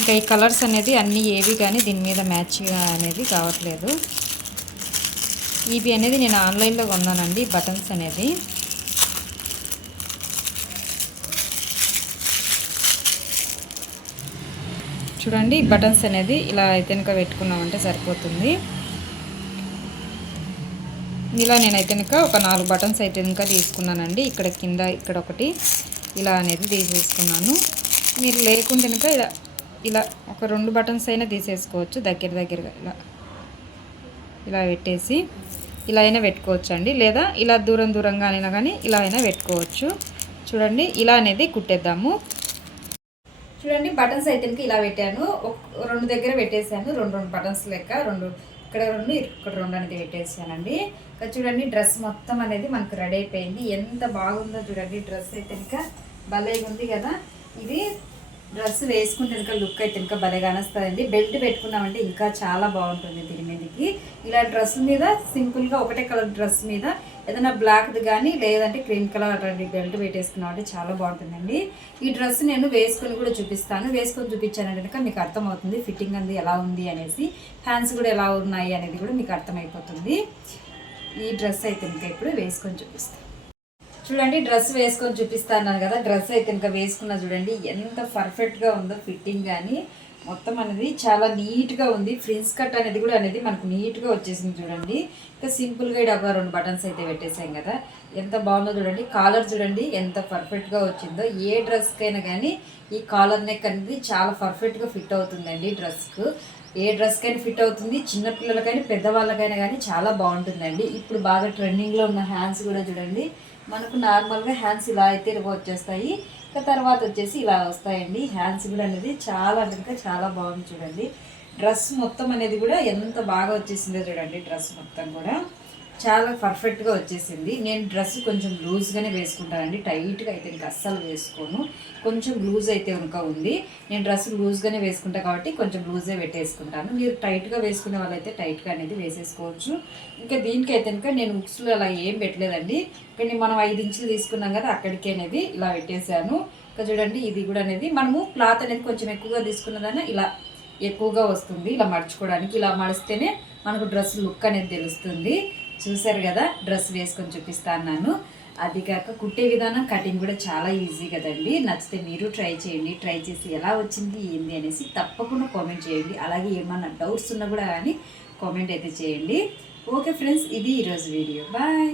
ఇంకా ఈ కలర్స్ అనేది అన్నీ ఏవి కానీ దీని మీద మ్యాచ్ అనేది కావట్లేదు. ఇవి అనేది నేను ఆన్లైన్లో కొన్నానండి, బటన్స్ అనేది. చూడండి బటన్స్ అనేది ఇలా అయితే కనుక పెట్టుకున్నామంటే సరిపోతుంది. ఇలా నేనైతే కనుక ఒక 4 బటన్స్ అయితే కనుక తీసుకున్నానండి. ఇక్కడ కింద ఇక్కడ ఒకటి ఇలా అనేది తీసేసుకున్నాను. మీరు లేకుంటే కనుక ఇలా ఒక 2 బటన్స్ అయినా తీసేసుకోవచ్చు. దగ్గరగా ఇలా పెట్టేసి ఇలా అయినా పెట్టుకోవచ్చు అండి, లేదా ఇలా దూరంగా అయినా కానీ ఇలా అయినా పెట్టుకోవచ్చు. చూడండి ఇలా అనేది కుట్టేద్దాము. చూడండి బటన్స్ అయితే ఇలా పెట్టాను. 2 దగ్గర పెట్టేసాను. 2 బటన్స్ లెక్క 2 ఇక్కడ 2 ఇక్కడ 2 అనేది పెట్టేసానండి. ఇక్కడ చూడండి డ్రెస్ మొత్తం అనేది మనకు రెడీ అయిపోయింది. ఎంత బాగుందో చూడండి. డ్రెస్ అయితే ఇంకా భలేగా ఉంది కదా. ఇది డ్రెస్ వేసుకుంటే ఇంకా లుక్ అయితే ఇంకా భలేగా వస్తుందండి. బెల్ట్ పెట్టుకున్నామంటే ఇంకా చాలా బాగుంటుంది దీని మీదకి. ఇలా డ్రెస్ మీద సింపుల్గా ఒకటే కలర్ డ్రెస్ మీద ఏదైనా బ్లాక్ది కానీ లేదంటే క్రీమ్ కలర్ అటువంటి బెల్ట్ పెట్టేసుకున్నామంటే చాలా బాగుంటుందండి. ఈ డ్రెస్ నేను వేసుకొని కూడా చూపిస్తాను. వేసుకొని చూపించానంటే కనుక మీకు అర్థమవుతుంది ఫిట్టింగ్ అనేది ఎలా ఉంది అనేసి, హ్యాండ్స్ కూడా ఎలా ఉన్నాయి అనేది కూడా మీకు అర్థమైపోతుంది. ఈ డ్రెస్ అయితే ఇంకా ఇప్పుడు వేసుకొని చూపిస్తాను. చూడండి డ్రెస్ వేసుకొని చూపిస్తాను కదా. డ్రెస్ అయితే ఇంకా వేసుకున్నా చూడండి ఎంత పర్ఫెక్ట్గా ఉందో. ఫిట్టింగ్ కానీ మొత్తం అనేది చాలా నీట్గా ఉంది. ఫ్రిన్స్ కట్ అనేది కూడా అనేది మనకు నీట్గా వచ్చేసింది చూడండి. ఇంకా సింపుల్గా ఇక్కడ ఒక 2 బటన్స్ అయితే పెట్టేసాం కదా. ఎంత బాగుందో చూడండి. కాలర్ చూడండి ఎంత పర్ఫెక్ట్గా వచ్చిందో. ఏ డ్రెస్కైనా కానీ ఈ కాలర్ నెక్ అనేది చాలా పర్ఫెక్ట్గా ఫిట్ అవుతుందండి. డ్రెస్కు ఏ డ్రెస్కైనా ఫిట్ అవుతుంది. చిన్నపిల్లలకైనా పెద్దవాళ్ళకైనా కానీ చాలా బాగుంటుందండి. ఇప్పుడు బాగా ట్రెండింగ్లో ఉన్న హ్యాండ్స్ కూడా చూడండి. మనకు నార్మల్గా హ్యాండ్స్ ఇలా అయితే వచ్చేస్తాయి. ఇంకా తర్వాత వచ్చేసి ఇలా వస్తాయండి. హ్యాండ్స్ కూడా అనేది చాలా అంటే ఇంకా చాలా బాగుంది చూడండి. డ్రెస్ మొత్తం అనేది కూడా ఎంత బాగా వచ్చేసిందో చూడండి. డ్రెస్ మొత్తం కూడా చాలా పర్ఫెక్ట్గా వచ్చేసింది. నేను డ్రెస్ కొంచెం లూజ్గానే వేసుకుంటానండి, టైట్గా అయితే ఇంకా అస్సలు వేసుకోను. కొంచెం లూజ్ అయితే ఇంకా ఉంది. నేను డ్రెస్ లూజ్గానే వేసుకుంటాను కాబట్టి కొంచెం లూజే పెట్టేసుకుంటాను. మీరు టైట్గా వేసుకునే వాళ్ళైతే టైట్గా అనేది వేసేసుకోవచ్చు. ఇంకా దీనికైతే ఇంకా నేను ఉక్స్లో అలా ఏం పెట్టలేదండి. కానీ మనం 5 ఇంచులు తీసుకున్నాం కదా, అక్కడికి అనేది ఇలా పెట్టేశాను. ఇంకా చూడండి ఇది కూడా అనేది మనము క్లాత్ అనేది కొంచెం ఎక్కువగా తీసుకున్నదాన్ని ఇలా ఎక్కువగా వస్తుంది. ఇలా మడుచుకోవడానికి ఇలా మడిస్తేనే మనకు డ్రెస్ లుక్ అనేది తెలుస్తుంది. చూసారు కదా డ్రెస్ వేసుకొని చూపిస్తాను. అది కాక కుట్టే విధానం కటింగ్ కూడా చాలా ఈజీ కదండి. నచ్చితే మీరు ట్రై చేయండి. ట్రై చేసి ఎలా వచ్చింది ఏంది అనేసి తప్పకుండా కామెంట్ చేయండి. అలాగే ఏమన్నా డౌట్స్ ఉన్నా కూడా కానీ కామెంట్ అయితే చేయండి. ఓకే ఫ్రెండ్స్, ఇది ఈరోజు వీడియో. బాయ్.